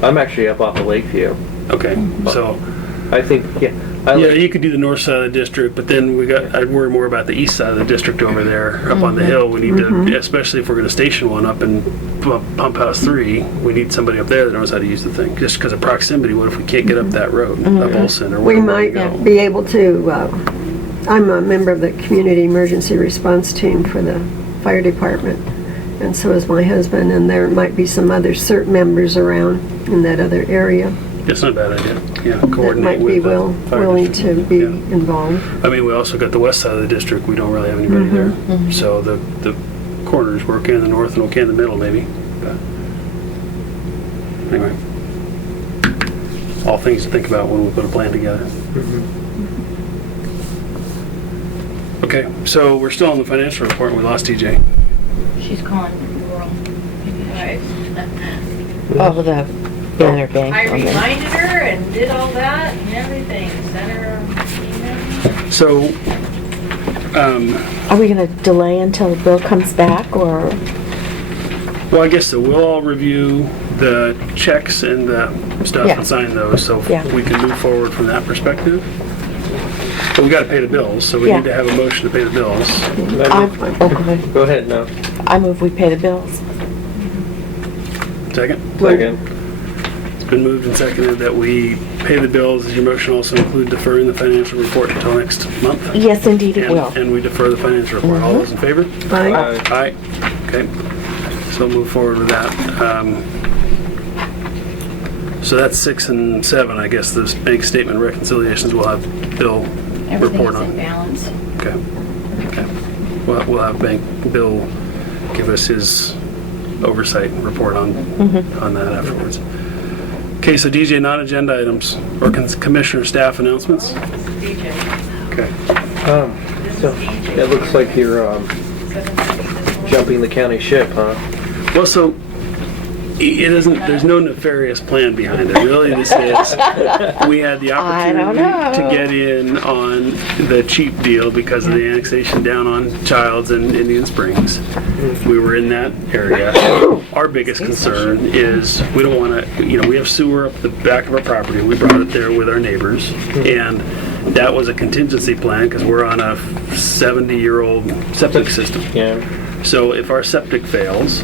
I'm actually up off of Lakeview. Okay, so, I think, yeah. I yeah, like- you could do the north side of the district, but then I'd worry more about the east side of the district over there, up on the hill. We need to, especially if we're gonna station one up in Pump House 3, we need somebody up there that knows how to use the thing. Just because of proximity, what if we can't get up that road, up Olson or We wherever might go? be able to, I'm a member of the Community Emergency Response Team for the fire department, and so is my husband, and there might be some other CERT members around in that other area It's not a bad idea, yeah, that coordinate might be with the fire willing district. to be Yeah. involved. I mean, we also got the west side of the district, we don't really have anybody there. So the corners, we're okay in the north and okay in the middle maybe. But anyway, all things to think about when we put a plan together. Okay, so we're still on the financial report, we lost TJ. She's calling rural. Oh, the banner gang. I on there. reminded her and did all that and everything, sent her an email. So, Are we gonna delay until Bill comes back, or? well, I guess so, we'll all review the checks and the stuff Yeah. and sign those, so Yeah. we can move forward from that perspective. But we gotta pay the bills, so we Yeah. need to have a motion to pay the bills. Okay. Go ahead, no. I move we pay the bills. Second? Second. It's been moved and seconded that we pay the bills. Does your motion also include deferring the financial report until next month? Yes, indeed it And- will. And we defer the financial report. All those in favor? Aye. Aye. Okay. So we'll move forward with that. So that's 6 and 7, I guess, those bank statement reconciliations we'll have Bill report Everything's in on. balance. Okay. Okay. We'll have Bill give us his oversight and report on that afterwards. Okay, so DJ, non-agenda items or commissioner staff announcements? DJ. Okay. So, it looks like you're jumping the county ship, huh? Well, so it isn't, there's no nefarious plan behind it. Really, this is, we had the I don't opportunity to know. get in on the cheap deal because of the annexation down on Childs and Indian Springs. We were in that area. Our biggest concern is we don't want to, we have sewer up the back of our property. We brought it there with our neighbors. And that was a contingency plan because we're on a 70-year-old septic system. Yeah. So if our septic fails,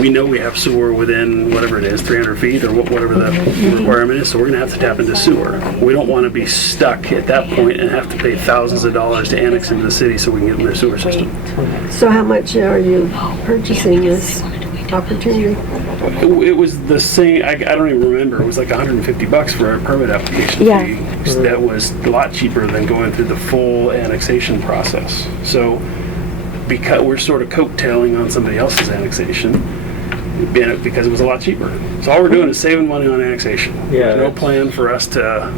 we know we have sewer within whatever it is, 300 feet or whatever the requirement is, so we're gonna have to tap into sewer. We don't wanna be stuck at that point and have to pay thousands of dollars to annex into the city so we can get in their sewer system. So how much are you purchasing this opportunity? It was the same, I don't even remember, it was like $150 for our permit application Yeah. fee. So that was a lot cheaper than going through the full annexation process. So because we're sort of coattailing on somebody else's annexation, because it was a lot cheaper. So all we're doing is saving money on annexation. Yeah, There's no that's- plan for us to,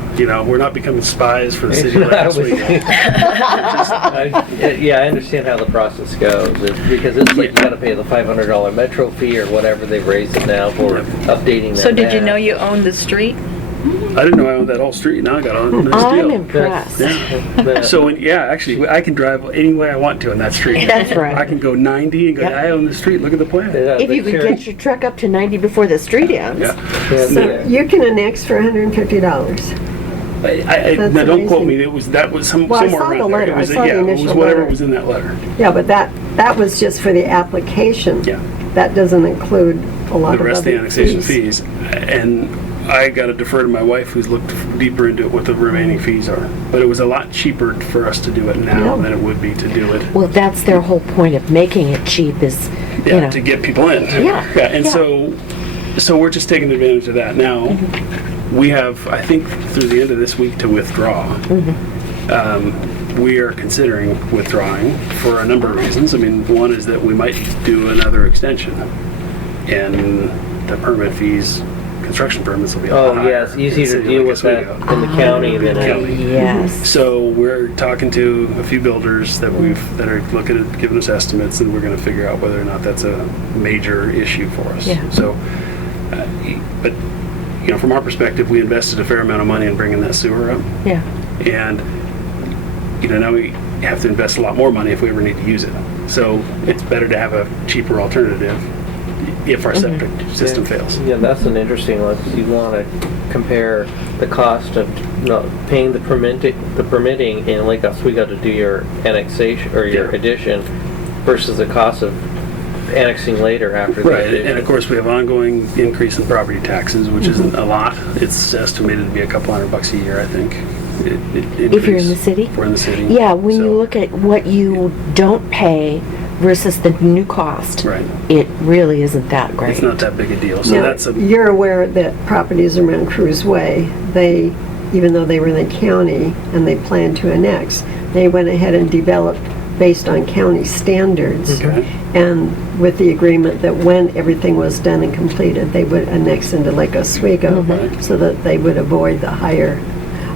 we're not becoming spies for the city of Lake Oswego. Yeah, I understand how the process goes, because it's like you gotta pay the $500 metro fee or whatever they've raised it now for updating that So did you map. know you owned the street? I didn't know I owned that whole street. Now I got a nice I'm deal. impressed. But- So, actually, I can drive any way I want to on that street. That's right. I can go 90 and go, Yep. I own the street, look at the plan. Yeah, If but you could you're- get your truck up to 90 before the street ends. Yeah. So yeah. you can annex for $150. Now, That's don't quote amazing. me, that was Well, I somewhere saw the around there. letter. It was, I saw the it was initial whatever letter. was in that letter. Yeah, but that was just for the application. Yeah. That doesn't include a lot The of rest of the other annexation fees. fees. And I got to defer to my wife, who's looked deeper into it, what the remaining fees are. But it was a lot cheaper for us to do it now Yeah. than it would be to do it, Well, that's their whole point of making it cheap is, you know. to get people in. Yeah, And yeah. so we're just taking advantage of that. Now, we have, I think, through the end of this week to withdraw. We are considering withdrawing for a number of reasons. I mean, one is that we might do another extension, and the permit fees, construction permits will be a lot Oh, higher yeah, it's in easier a to city deal like with that Oswego. in the county than County. Yes. So we're talking to a few builders that are looking at giving us estimates, and we're going to figure out whether or not that's a major issue for us. Yeah. So, but from our perspective, we invested a fair amount of money in bringing that sewer up, Yeah. and now we have to invest a lot more money if we ever need to use it. So it's better to have a cheaper alternative if our septic system fails. Yeah, that's an interesting one. You want to compare the cost of paying the permitting in Lake Oswego to do your annexation or your addition versus the cost of annexing later after the Right, addition. and of course, we have ongoing increase in property taxes, which isn't a lot. It's estimated to be a couple $100 a year, I think. If you're in the city? If we're in the city. Yeah, when So- you look at what you don't pay versus the new cost, Right. it really isn't that great. It's not that big a deal, so Now, that's a, you're aware that properties around Cruise Way, even though they were in the county and they planned to annex, they went ahead and developed based on county standards. okay. And with the agreement that when everything was done and completed, they would annex into Lake Oswego so that they would avoid the higher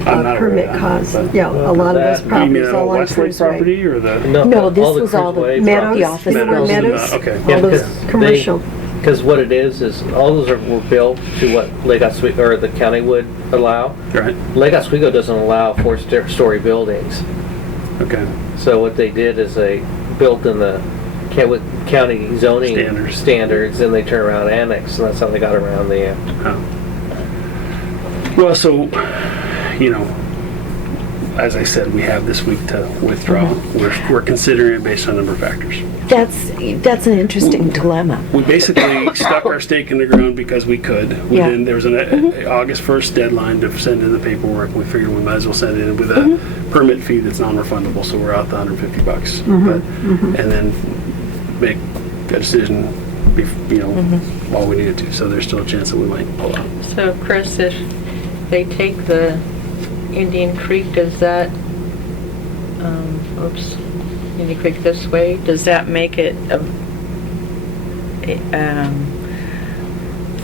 I'm not aware of permit that, costs. but- Yeah, a lot of those that- You mean properties that all on Westlake Cruise Way. property or the? No, this was Cruise all the Way Meadows, properties. the office you know where buildings. Meadows? Okay. All Yeah, those because commercial. Because what it is all those were built to what Lake Oswego or the county would allow. Right, Lake Oswego doesn't allow four-story buildings. okay. So what they did is they built in the with county zoning standards, and they turn around and annex, and that's how they got around the. Well, so, you know, as I said, we have this week to withdraw. We're considering it based on a number of factors. That's an interesting dilemma. We basically stuck our stake in the ground because we could. Yeah. There was an August 1st deadline to send in the paperwork. We figured we might as well send it in with a permit fee that's non-refundable, so we're out the $150. And then make a decision, while we needed to. So there's still a chance that we might pull out. So Chris, if they take the Indian Creek, does that, Indian Creek this way, does that make it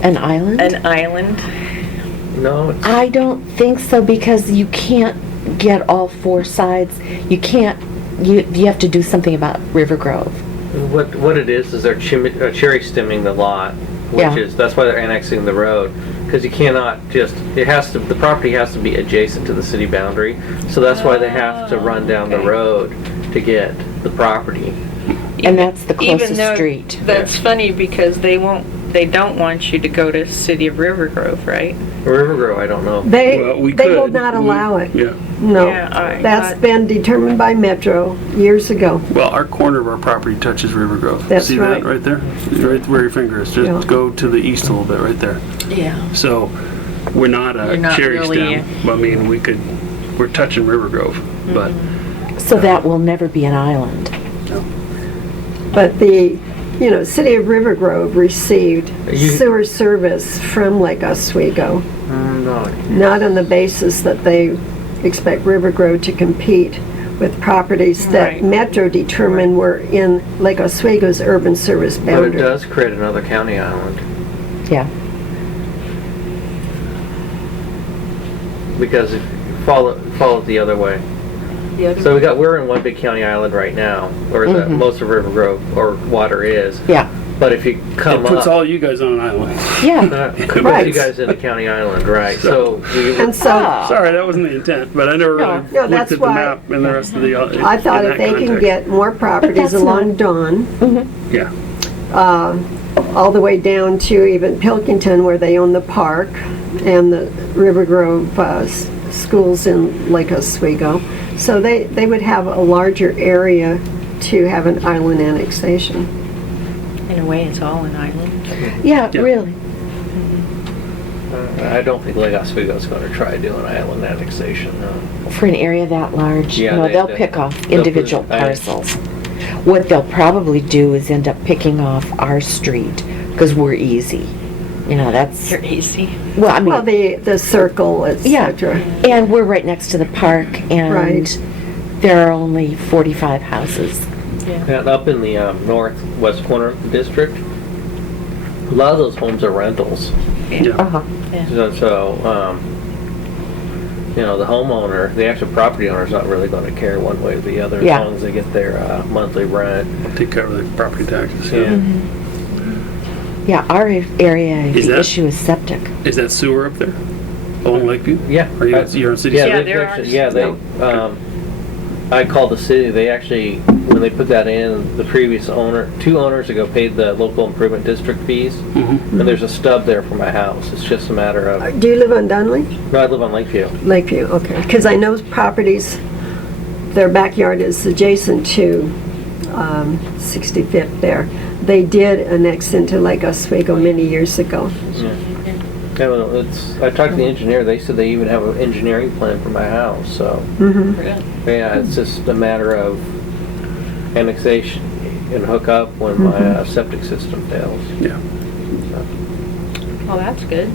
An island? an island? No, it's, I don't think so, because you can't get all four sides. You can't, you have to do something about Rivergrove. what it is they're cherry stemming the lot, which Yeah. that's why they're annexing the road, because you cannot the property has to be adjacent to the city boundary, so that's why they have to run down the okay. road to get the property. And that's the Even closest though street. That's funny, because they don't want you to go to City of Rivergrove, right? Rivergrove, I don't know. They Well, we will could. not allow it. Yeah. No. Yeah, I That's thought- been determined by Metro years ago. Well, our corner of our property touches Rivergrove. That's See right. that right there? Right where your finger is. Just Yeah. go to the east a little bit right there. Yeah. So we're not a You're not cherry really- stem. I mean, we're touching Rivergrove, but So that will never be an island. But the, City of Rivergrove received You- sewer service from Lake Oswego, No, not on the basis that they expect Rivergrove to compete with properties that Right. Metro determined were in Lake Oswego's urban service but it boundary. does create another county island, Yeah. because if you follow it the other way. The other So we're in one big county island right now, or most of Rivergrove or water is. Yeah. But if you it come puts up, all you guys on an island. Yeah. puts Right. you guys in a county island, right? So we And so Ah. Sorry, that wasn't the intent, but I never really No, looked that's at the why- map and the rest of the. I thought in if that they can context. get more properties that's along not- Dawn, Yeah, all the way down to even Pilkington where they own the park and the Rivergrove schools in Lake Oswego. So they would have a larger area to have an island annexation. In a way, it's all an island. Yeah, Yeah. really. I don't think Lake Oswego's going to try doing island annexation. No. For an area that large, Yeah, they'll they- pick off they'll individual put- parcels. What they'll probably do is end up picking off our street, because we're easy. That's, You're easy. well, I Well, mean, the circle, et yeah. cetera. And we're right next to the park, and Right. there are only 45 houses. And up in the northwest corner of the district, a lot of those homes are rentals. yeah. Uh-huh. So, the homeowner, the actual property owner is not really going to care one way or the other Yeah. as long as they get their monthly rent. Take care of the property taxes. Yeah. Yeah, our area, Is the that- issue is septic. Is that sewer up there along Lakeview? Yeah. You're on city? Yeah, Yeah, they've there actually, are- yeah, they, I called the city, they actually, when they put that in, the previous owner, 2 owners ago paid the local improvement district fees, and there's a stub there for my house. It's just a matter of, Do you live on Dunley? no, I live on Lakeview. Lakeview, okay. Because I know properties, their backyard is adjacent to 65th there. They did annex into Lake Oswego many years ago. Yeah, well, I talked to the engineer, they said they even have an engineering plan for my house, so. Yeah, it's just a matter of annexation and hook up when my septic system fails. Yeah. Well, that's good.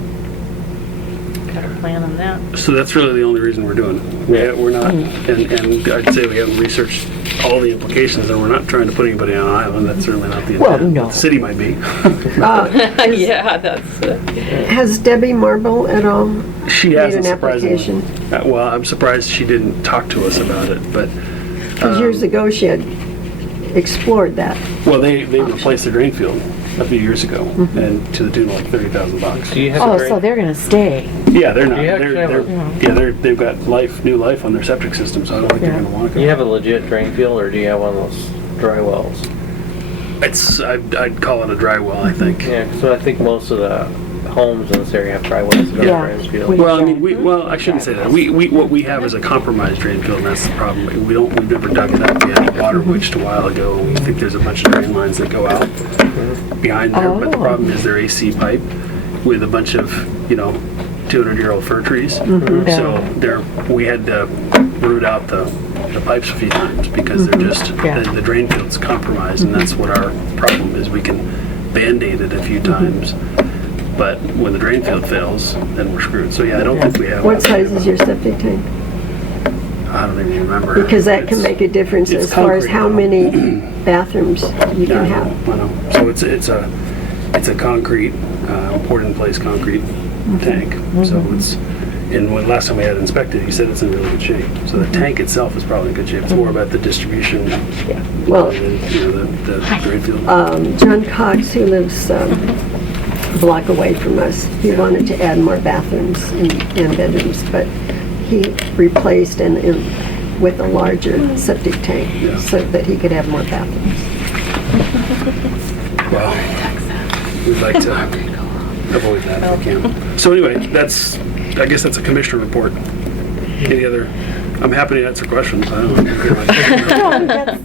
Got a plan on that. So that's really the only reason we're doing it. We're not, and I'd say we haven't researched all the implications, and we're not trying to put anybody on an island. That's certainly not the intent. Well, no. The city might be. Yeah, that's, Has Debbie Marble at all She made hasn't, an surprisingly. application? Well, I'm surprised she didn't talk to us about it, but, Because years ago she had explored that. well, they replaced the drain field a few years ago, and to the tune of like $30,000. Do you have Oh, a so drain? they're gonna stay. Yeah, they're not. Do you actually have They've got new life on their septic system, so I don't think they're gonna want to Do go. you have a legit drain field, or do you have one of those dry wells? I'd call it a dry well, I think. Yeah, so I think most of the homes in this area have dry wells that Yeah. have drain field. Well, I mean, I shouldn't say that. What we have is a compromised drain field, and that's the problem. We've never dug it up. We had water witched a while ago. We think there's a bunch of drain lines that go out behind there, but the problem is they're AC pipe with a bunch of, 200-year-old fir trees. So we had to root out the pipes a few times because they're just, the drain field's compromised, and that's what our problem is. We can Band-Aid it a few times, but when the drain field fails, then we're screwed. So yeah, I don't think we have. What size is your septic tank? I don't even remember. Because that can make a difference it's as far as concrete how now. many bathrooms you Yeah, can have. I know. So it's a concrete, poured in place concrete tank. So and when last time we had it inspected, he said it's in really good shape. So the tank itself is probably in good shape. It's more about the distribution. Well, than, the drain field. John Cox, who lives a block away from us, he wanted to add more bathrooms and bedrooms, but he replaced with a larger septic tank so that he could have more bathrooms. Well, we'd like to avoid that if we can. So anyway, I guess that's a commissioner report. Any other? I'm happy to answer questions. I don't know.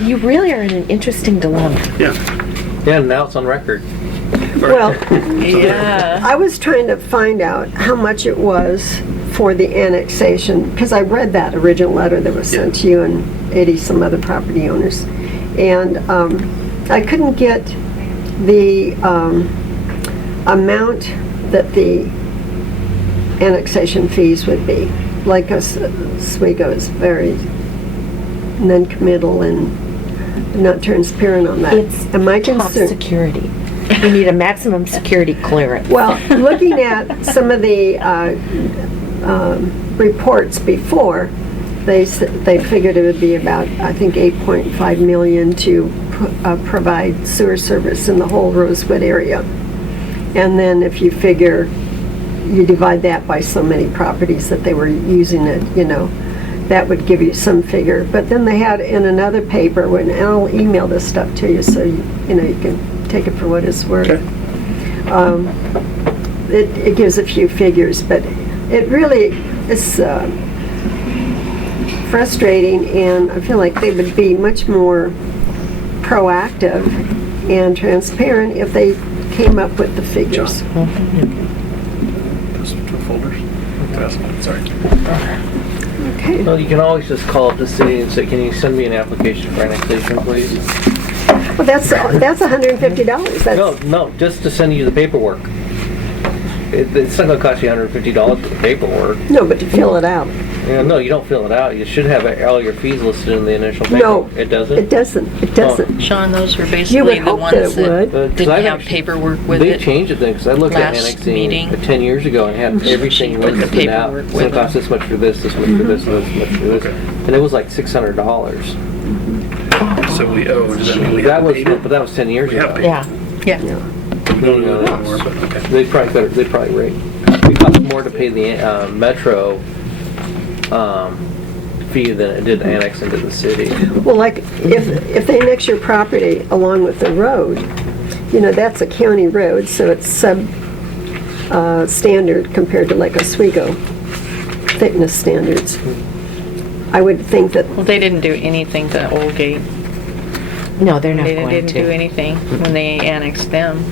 You really are in an interesting dilemma. Yeah. Yeah, now it's on record. Well, yeah. I was trying to find out how much it was for the annexation, because I read that original letter that was sent to you and 80 some other property owners. And I couldn't get the amount that the annexation fees would be. Like Oswego is very non-committal and not transparent on that. It's top security. You need a maximum security clearance. Well, looking at some of the reports before, they figured it would be about, I think, 8.5 million to provide sewer service in the whole Rosewood area. And then if you figure, you divide that by so many properties that they were using it, that would give you some figure. But then they had in another paper, and I'll email this stuff to you so you can take it for what it's worth. Okay. It gives a few figures, but it really is frustrating, and I feel like they would be much more proactive and transparent if they came up with the figures. Those two folders. Sorry. Okay. Well, you can always just call up the city and say, can you send me an application for annexation, please? Well, that's $150. No, just to send you the paperwork. It's not gonna cost you $150 for the paperwork. No, but to fill it out. No, you don't fill it out. You should have all your fees listed in the initial paper. No, It doesn't? it doesn't. It doesn't. Sean, those were You basically would the hope that ones it would. that didn't have paperwork with They it. changed it then, because I looked at last annexing meeting. 10 years ago and had everything She put the listed out. paperwork It's with gonna cost this much for this much for this, this much for this. And it was like $600. So does that mean we That have was, paid it? but that was 10 years We ago. have paid. Yeah. Yeah. We don't know that anymore, but okay. They probably rate. It costs more to pay the Metro fee than it did to annex into the city. Well, like, if they annex your property along with the road, you know, that's a county road, so it's standard compared to like Oswego thickness standards. I would think that, Well, they didn't do anything to Old Gate. No, they're not They going didn't do to. anything when they annexed them.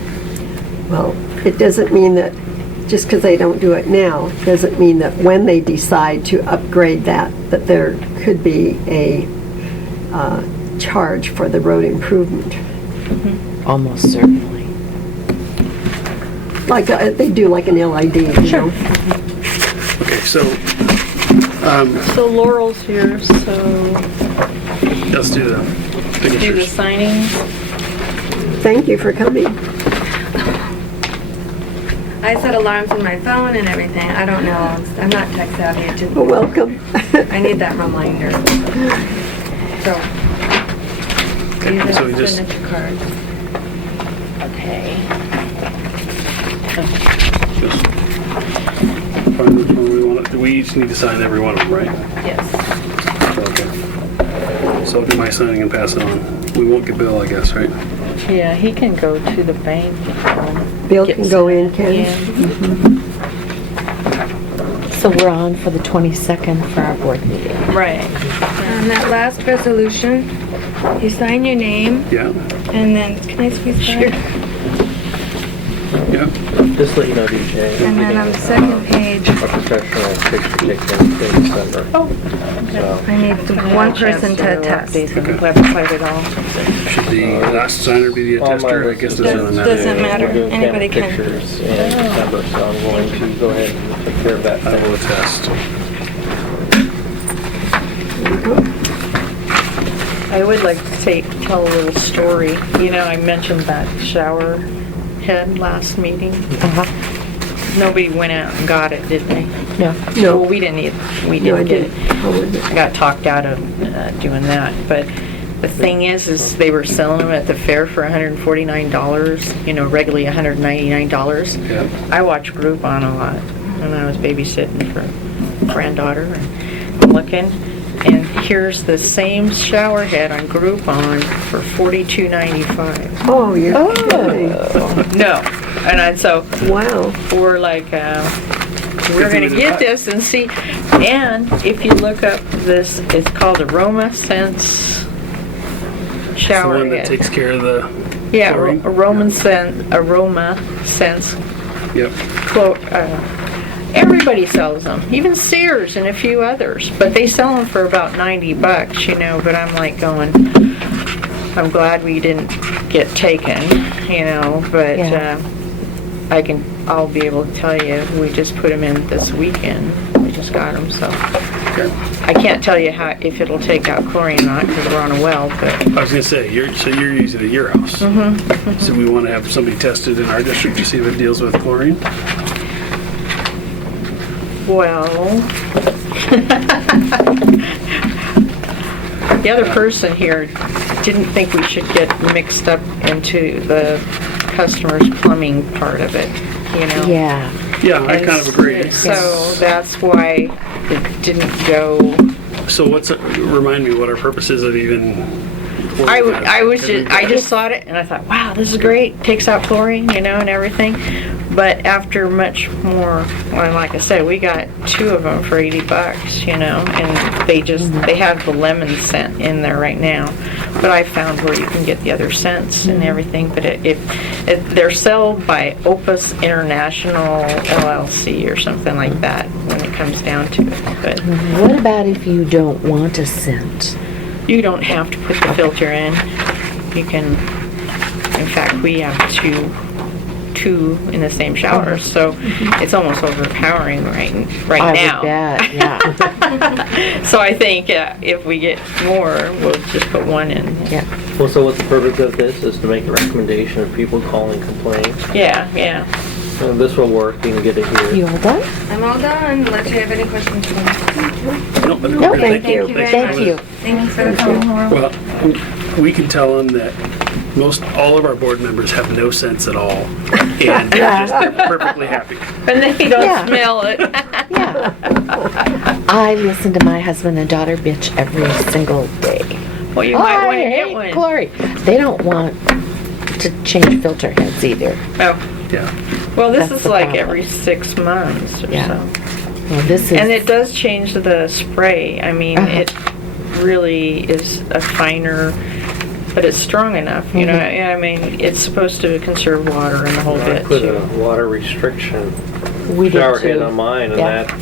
well, it doesn't mean that, just because they don't do it now, doesn't mean that when they decide to upgrade that there could be a charge for the road improvement. Almost certainly. Like, they do like an LID, you know? Okay, so, So Laurel's here, so let's do the do the signatures. signings. Thank you for coming. I set alarms on my phone and everything. I don't know. I'm not tech savvy. It Well, didn't, welcome. I need that reminder. So, these So are we just- signature cards. Okay. Just find which one we want. We each need to sign every one of them, right? Yes. Okay. So I'll do my signing and pass it on. We won't get Bill, I guess, right? Yeah, he can go to the bank. Bill can go in, Ken. Yeah. So we're on for the 22nd for our board meeting. Right. On that last resolution, you sign your name Yeah, and then, can I squeeze by? yeah. Just let you know, DJ. And then on the second page, Our professional picture taken in December. Oh. So, I need one person to attest. Update the website at all. Should the last signer be the on my attester? I list guess is it doesn't that matter. Doesn't matter. We're doing Anybody camera can. pictures in December, so I'm going to go ahead and take care of that. I will attest. I would like to tell a little story. You know, I mentioned that shower head last meeting. Nobody went out and got it, did they? No. No. Well, we didn't No, I get it. didn't. How was it? I got talked out of doing that, but the thing is they were selling them at the fair for $149, you know, regularly $199. Yeah. I watched Groupon a lot when I was babysitting for a granddaughter and looking, and here's the same shower head on Groupon for $42.95. Oh, you're kidding. No, so Wow. we're like, we're gonna get this and see. And if you look up this, it's called Aroma Sense It's the shower one that head. takes care of the Yeah, chlorine? Aroma Sense. Yep. Everybody sells them, even Sears and a few others, but they sell them for about $90, you know. But I'm like going, I'm glad we didn't get taken, you know. But Yeah. I'll be able to tell you, we just put them in this weekend. We just got them, so I can't tell you if it'll take out chlorine or not because we're on a well. But I was gonna say, you're using it at your house. So we want to have somebody tested in our district to see if it deals with chlorine? well, the other person here didn't think we should get mixed up into the customer's plumbing part of it, you know. Yeah. Yeah, I kind of agree. So that's why it didn't go. So remind me what our purpose is of even... I just saw it and I thought, wow, this is great. Takes out chlorine, you know, and everything. But after much more, well, like I said, we got 2 of them for $80, you know, and they have the lemon scent in there right now. But I found where you can get the other scents and everything. But they're sold by Opus International LLC or something like that when it comes down to it. But What about if you don't want a scent? you don't have to put the filter in. You can, in fact, we have two in the same shower, so it's almost overpowering right I now. would bet, yeah. So I think if we get more, we'll just put 1 in. Yeah. well, so what's the purpose of this? Is to make a recommendation of people call and complain. Yeah. This will work. You can get it here. You all done? I'm all done, unless you have any questions for me. No, No, thank you. very Thank much. you. Thank you for the phone, Laura. Well, we can tell them that all of our board members have no sense at all, and they're just perfectly happy. And they don't Yeah. smell it. Yeah. I listen to my husband and daughter bitch every single day. Well, you might I want to get hate one. Glory. They don't want to change filter heads either. Oh, Yeah. well, this That's is the like problem. every 6 months or Yeah. so. Well, this is. And it does change the spray. I mean, Uh-huh. it really is a finer, but it's strong enough, you know. I mean, it's supposed to conserve water and the whole I bit put too. a water restriction We did shower head too. on mine, and Yeah. that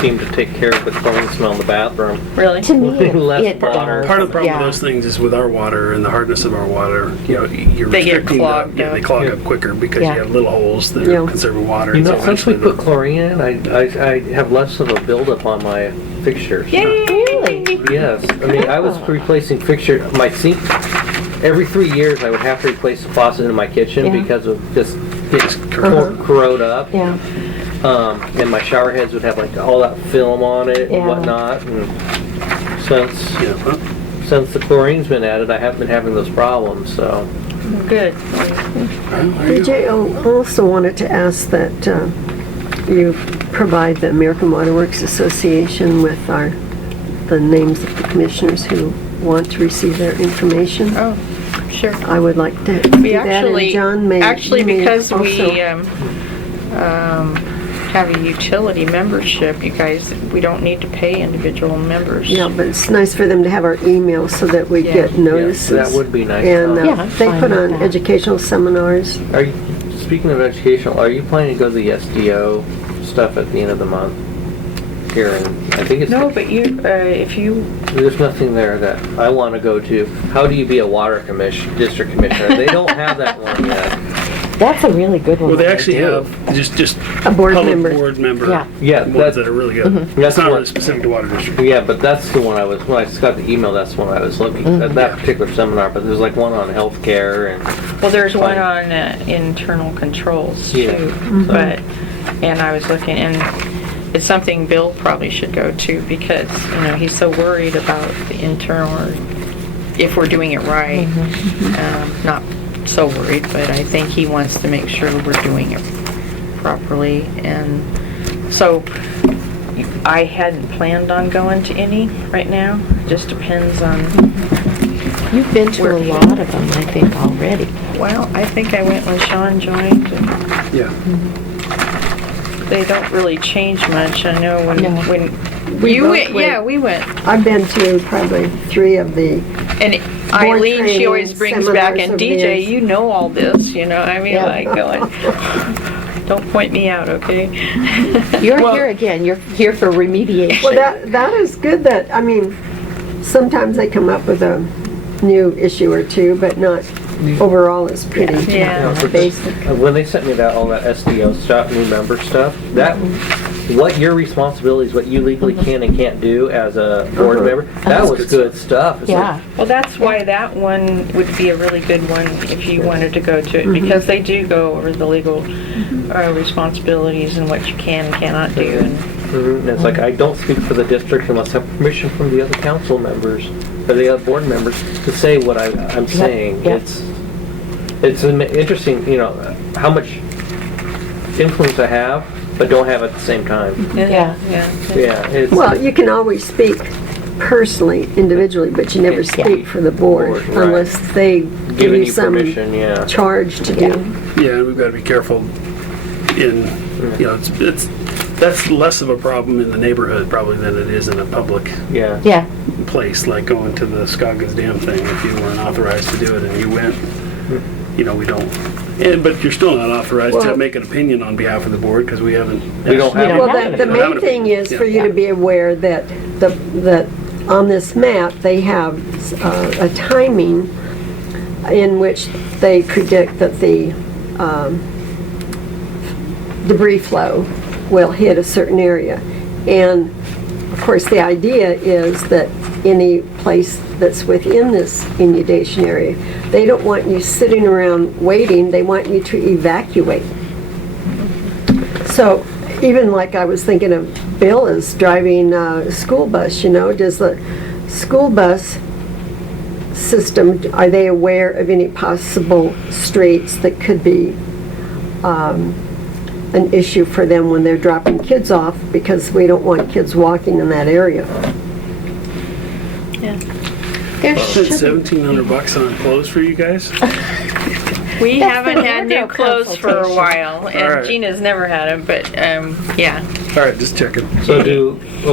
seemed to take care of the chlorine smell in the bathroom. Really? To me, Less it water. does. Part of the problem Yeah. with those things is with our water and the hardness of our water, you know, you're They get restricting clogged the, yeah, they up. clog up quicker because Yeah. you have little holes that Yeah. are conserving water. You and know, so since we eventually put chlorine in, I have less of a buildup on my fixtures. Yay! Really? Yes, I mean, I was replacing fixture, my sink, every 3 years I would have to replace the faucet in my kitchen Yeah. because of just, it's Uh-huh. corrode up. Yeah. And my shower heads would have like all that film on it Yeah. and whatnot, and since, yeah, well, since the chlorine's been added, I haven't been having those problems, so. Good. there you go. BJ, I also wanted to ask that you provide the American Water Works Association with the names of the commissioners who want to receive their information. Oh, sure. I would like to We do that, actually, and John may. actually, you may because we also- have a utility membership, you guys, we don't need to pay individual members. Yeah, but it's nice for them to have our email so that we Yeah. get notices. That would be nice. And Yeah, I'm they fine put with on that. educational seminars. Are you, speaking of educational, are you planning to go to the SDO stuff at the end of the month? Here, and I think it's. No, but you, if you, There's nothing there that I want to go to. How do you be a water district commissioner? They don't have that one yet. That's a really good one. Well, they when actually do. have just A board public member. board member Yeah. Yeah, ones that's, that are really good. That's That's not what- really specific to water district. yeah, but that's the one I was, when I got the email, that's the one I was looking at, that particular seminar, but there's like one on healthcare and. well, there's one on internal controls Yeah. too, but, and I was looking, and it's something Bill probably should go to because, you know, he's so worried about the internal, or if we're doing it right. Not so worried, but I think he wants to make sure we're doing it properly, and so I hadn't planned on going to any right now. It just depends on, You've been to a lot of them, I think, already. well, I think I went when Sean joined, and Yeah. they don't really change much. I know when, No. when We you both went, went. yeah, we went. I've been to probably 3 of the, And Eileen, she always training brings back, seminars and over DJ, years. you know all this, you know, I mean, Yeah. like, going, don't point me out, okay? You're Well- here again. You're here for remediation. well, that is good that, I mean, sometimes they come up with a new issue or two, but not, overall it's pretty Yeah. but basic. When they sent me all that SDO stuff, new member stuff, that, what your responsibilities, what you legally can and can't do as a board member, that was good stuff. It's like, Yeah. Well, that's why that one would be a really good one if you wanted to go to it, because they do go over the legal responsibilities and what you can and cannot do. And And it's like, I don't speak for the district unless I have permission from the other council members, or the other board members, to say what I'm saying. yep. It's interesting, you know, how much influence I have, but don't have at the same time. Yeah. Yeah, it's. Well, you can always speak personally, individually, but you never speak for the board Board, right. unless they give Giving you you some permission, yeah. charge to do. Yeah, and we've got to be careful in, you know, that's less of a problem in the neighborhood probably than it is in a public Yeah. Yeah. place, like going to the Scoggins Dam thing. If you weren't authorized to do it and you went, you know, we don't. But you're still not authorized to Well- make an opinion on behalf of the board because we haven't. We don't have. don't Well, have the it. main thing is for you to be aware that that on this map, they have a timing in which they predict that the debris flow will hit a certain area. And of course, the idea is that any place that's within this inundation area, they don't want you sitting around waiting, they want you to evacuate. So even like I was thinking of Bill is driving a school bus, you know, does the school bus system, are they aware of any possible streets that could be an issue for them when they're dropping kids off, because we don't want kids walking in that area. There Spent should be. $1,700 on clothes for you guys. We That's haven't the had new wardrobe clothes for a consultation. while, All and right. Gina's never had them, but, yeah. All right, just checking. So do we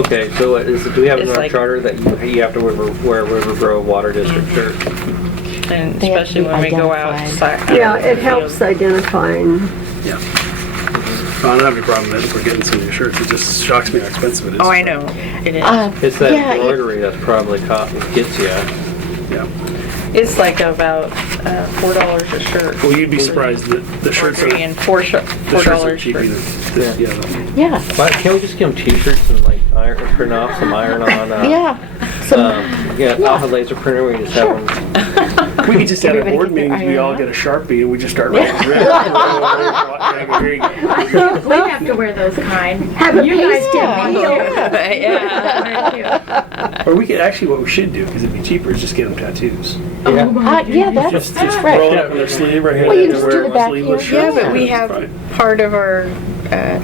have in It's our like- charter that you have to wear Rivergrove Water District shirt? And They have to especially be when we go identified. outside. Yeah, it helps identifying. Yeah. I don't have any problem with it if we're getting some new shirts. It just shocks me how expensive it is. Oh, I know, it is. It's that Yeah, embroidery that's probably gets you. Yeah. It's like about $4 a shirt. Well, you'd be surprised that the shirts are, And $4 the shirts are $4 cheaper shirt. than, yeah. Yeah, Why can't we just give them t-shirts and like print off some iron-on? yeah. Some, Alpha laser printer, we just have them. We could just have a Everybody board get their meetings, we iron all on? get a Sharpie and we just start writing red. There you go. We have to wear those kind. Have a You guys pasty can be wheel. Yeah. Or we could, actually what we should do, because it'd be cheaper, is just get them tattoos. yeah, that's Just right. roll it up in their sleeve right here. Well, you They just wear do the a back sleeveless here. shirt. Yeah, but we That's have, fine. part of our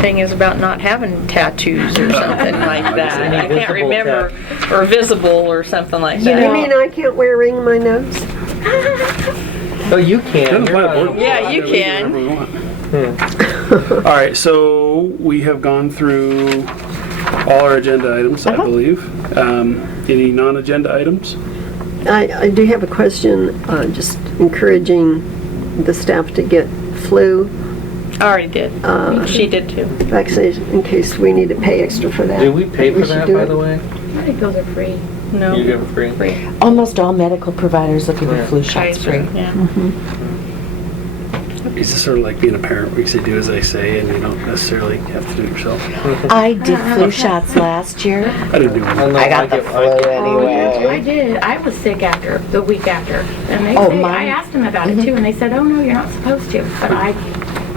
thing is about not having tattoos or something like that. I can't Invisible remember, or visible or something like You that. You know- mean I can't wear a ring in my nose? Oh, you can. Doesn't You're apply to not- board Yeah, meetings. you We do can. whatever we want. All right, so we have gone through all our agenda items, I believe. Any non-agenda items? I do have a question, just encouraging the staff to get flu I already did. She did too. vaccination in case we need to pay extra for that. Do we pay for should that, do by it. the way? I think those are free. No. You give them free? Almost all medical providers will give you flu shots free. Yeah. It's just sort of like being a parent, where you say do as I say, and you don't necessarily have to do it yourself. I did flu shots last year. I didn't do one. I got the flu I anyway. did. I was sick after, the week after. And they Oh, say, mine- I asked them about it too, and they said, oh, no, you're not supposed to. But I,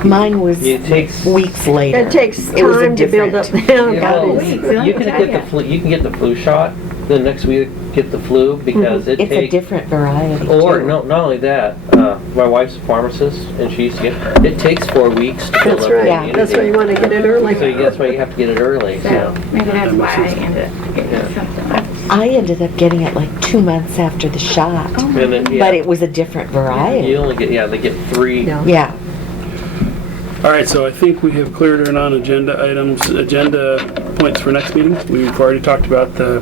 Mine was It takes. weeks later. It takes It was a time to build up the different- Yeah, well, antibodies. you can get the flu. You can get the flu shot. The next week get the flu because it It's a takes. different variety. Or too. no, not only that. My wife's a pharmacist, and she used to get. It takes 4 weeks to build That's up right. Yeah. the That's why you want to get it early. So that's why you have to get it early. so maybe that's That why I makes sense. ended up getting something. I ended up getting it like 2 months after the shot, And then, yeah, but it was a different variety. you only get they get 3. Yeah. Yeah. All right, so I think we have cleared our non-agenda items, agenda points for next meeting. We've already talked about the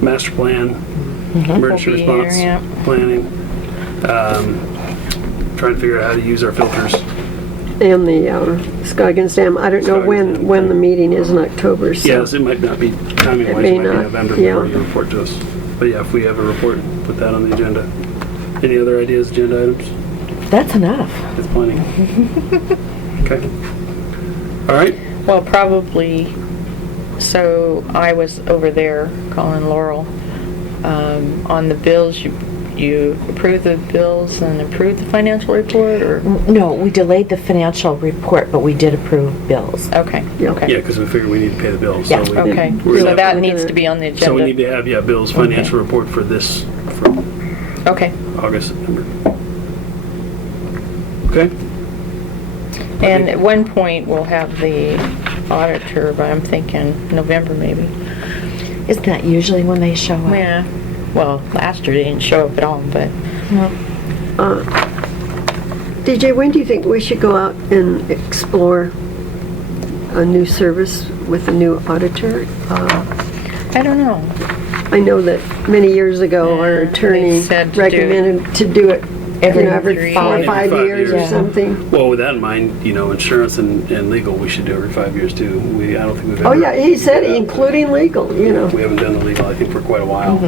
master plan, emergency Will be here, response yeah. planning. Trying to figure out how to use our filters. And the Scoggins Dam, I don't know Scoggins Dam. when the meeting is in October, so. Yes, it might not be timing wise, It may it might be not, November yeah. before you report to us. But yeah, if we have a report, put that on the agenda. Any other ideas, agenda items? That's enough. It's plenty. Okay. All right. Well, probably, so I was over there calling Laurel, on the bills, you approved the bills and approved the financial report, or? No, we delayed the financial report, but we did approve bills. Okay, Yeah. okay. Yeah, because we figured we need to pay the bills. Yeah. So we Okay, we're so gonna- that needs to be on the So we need agenda. to have, Bill's financial report for this, for Okay, August, September. Okay? and at one point, we'll have the auditor, but I'm thinking November maybe. Isn't that usually when they show up? Yeah, well, last year they didn't show up at all, but DJ, when do you think we should go out and explore a new service with a new auditor? I don't know. I know that many years ago, our Yeah, attorney they said to do it recommended to do it Every every 3 4 or years. 5 years or Yeah. something. Well, with that in mind, insurance and legal, we should do every 5 years too. I don't think we've ever. Oh, yeah, he said including legal, We haven't done the legal, I think, for quite a while.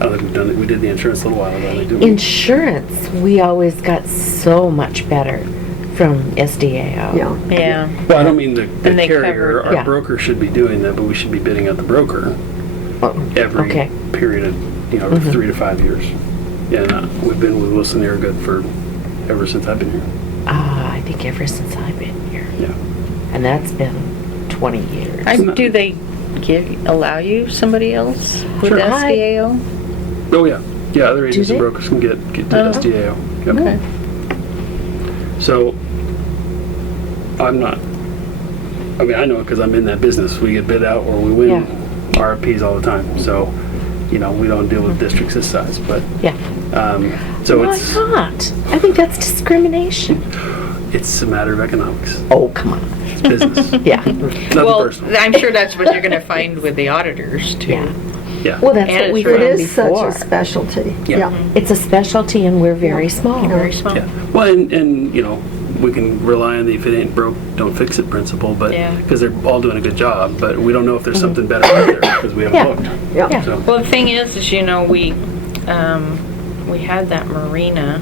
I don't think we've done it. We did the insurance a little while ago, I think, didn't we? Insurance, we always got so much better from SDAO. Yeah. Yeah, Well, I don't mean the And they carrier. cover- Our Yeah. broker should be doing that, but we should be bidding out the broker Oh, every okay. period of, every 3 to 5 years. Yeah, and, we've been with Wilson Airgood for ever since I've been here. I think ever since I've been here. Yeah. And that's been 20 years. do they allow you somebody else with Sure. SDAO? Oh, yeah. Yeah, other agents they? and brokers can get to Oh. SDAO. Yep. Okay. So, I'm not I mean, I know it because I'm in that business. We get bid out or we win Yeah. RFPs all the time. So, you know, we don't deal with districts this size, but, Yeah. so Why it's not? I think that's discrimination. a matter of economics. Oh, come on. It's business. Yeah. Nothing Well, personal. I'm sure that's what you're gonna find with the auditors too. Yeah. Yeah. Well, that's And what we it's It found is such before. a specialty. Yeah. Yeah. It's a specialty and we're very small. Very small. Yeah. Well, and, you know, we can rely on the if it ain't broke, don't fix it principle, but, Yeah. because they're all doing a good job, but we don't know if there's something better out there because we haven't Yeah. looked. Yeah. Yeah. So, Well, the thing is, you know, we had that marina.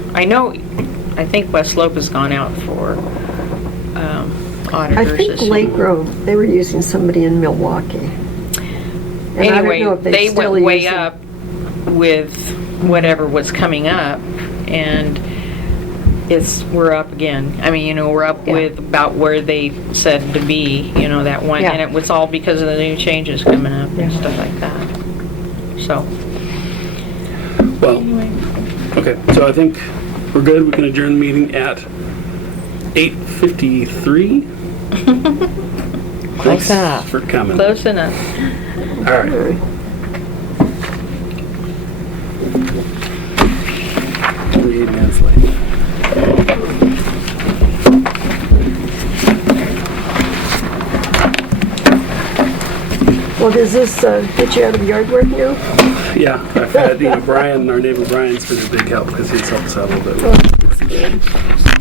I think West Slope has gone out for I auditors. think this year. Lake Grove, they were using somebody in Milwaukee. And I don't Anyway, know if they still went way use them. up with whatever was coming up, and we're up again. I mean, you know, we're up Yeah. with about where they said to be, you know, that one, Yeah. and it was all because of the new changes coming up and Yeah. stuff like that. So, well, anyway. okay, so I think we're good. We can adjourn the meeting at 8:53. Close Thanks enough. for coming. Close enough. All right. 48 minutes late. Well, does this get you out of yard work now? Yeah, I've had, Brian, our neighbor Brian's been a big help because he's helped us out a little bit.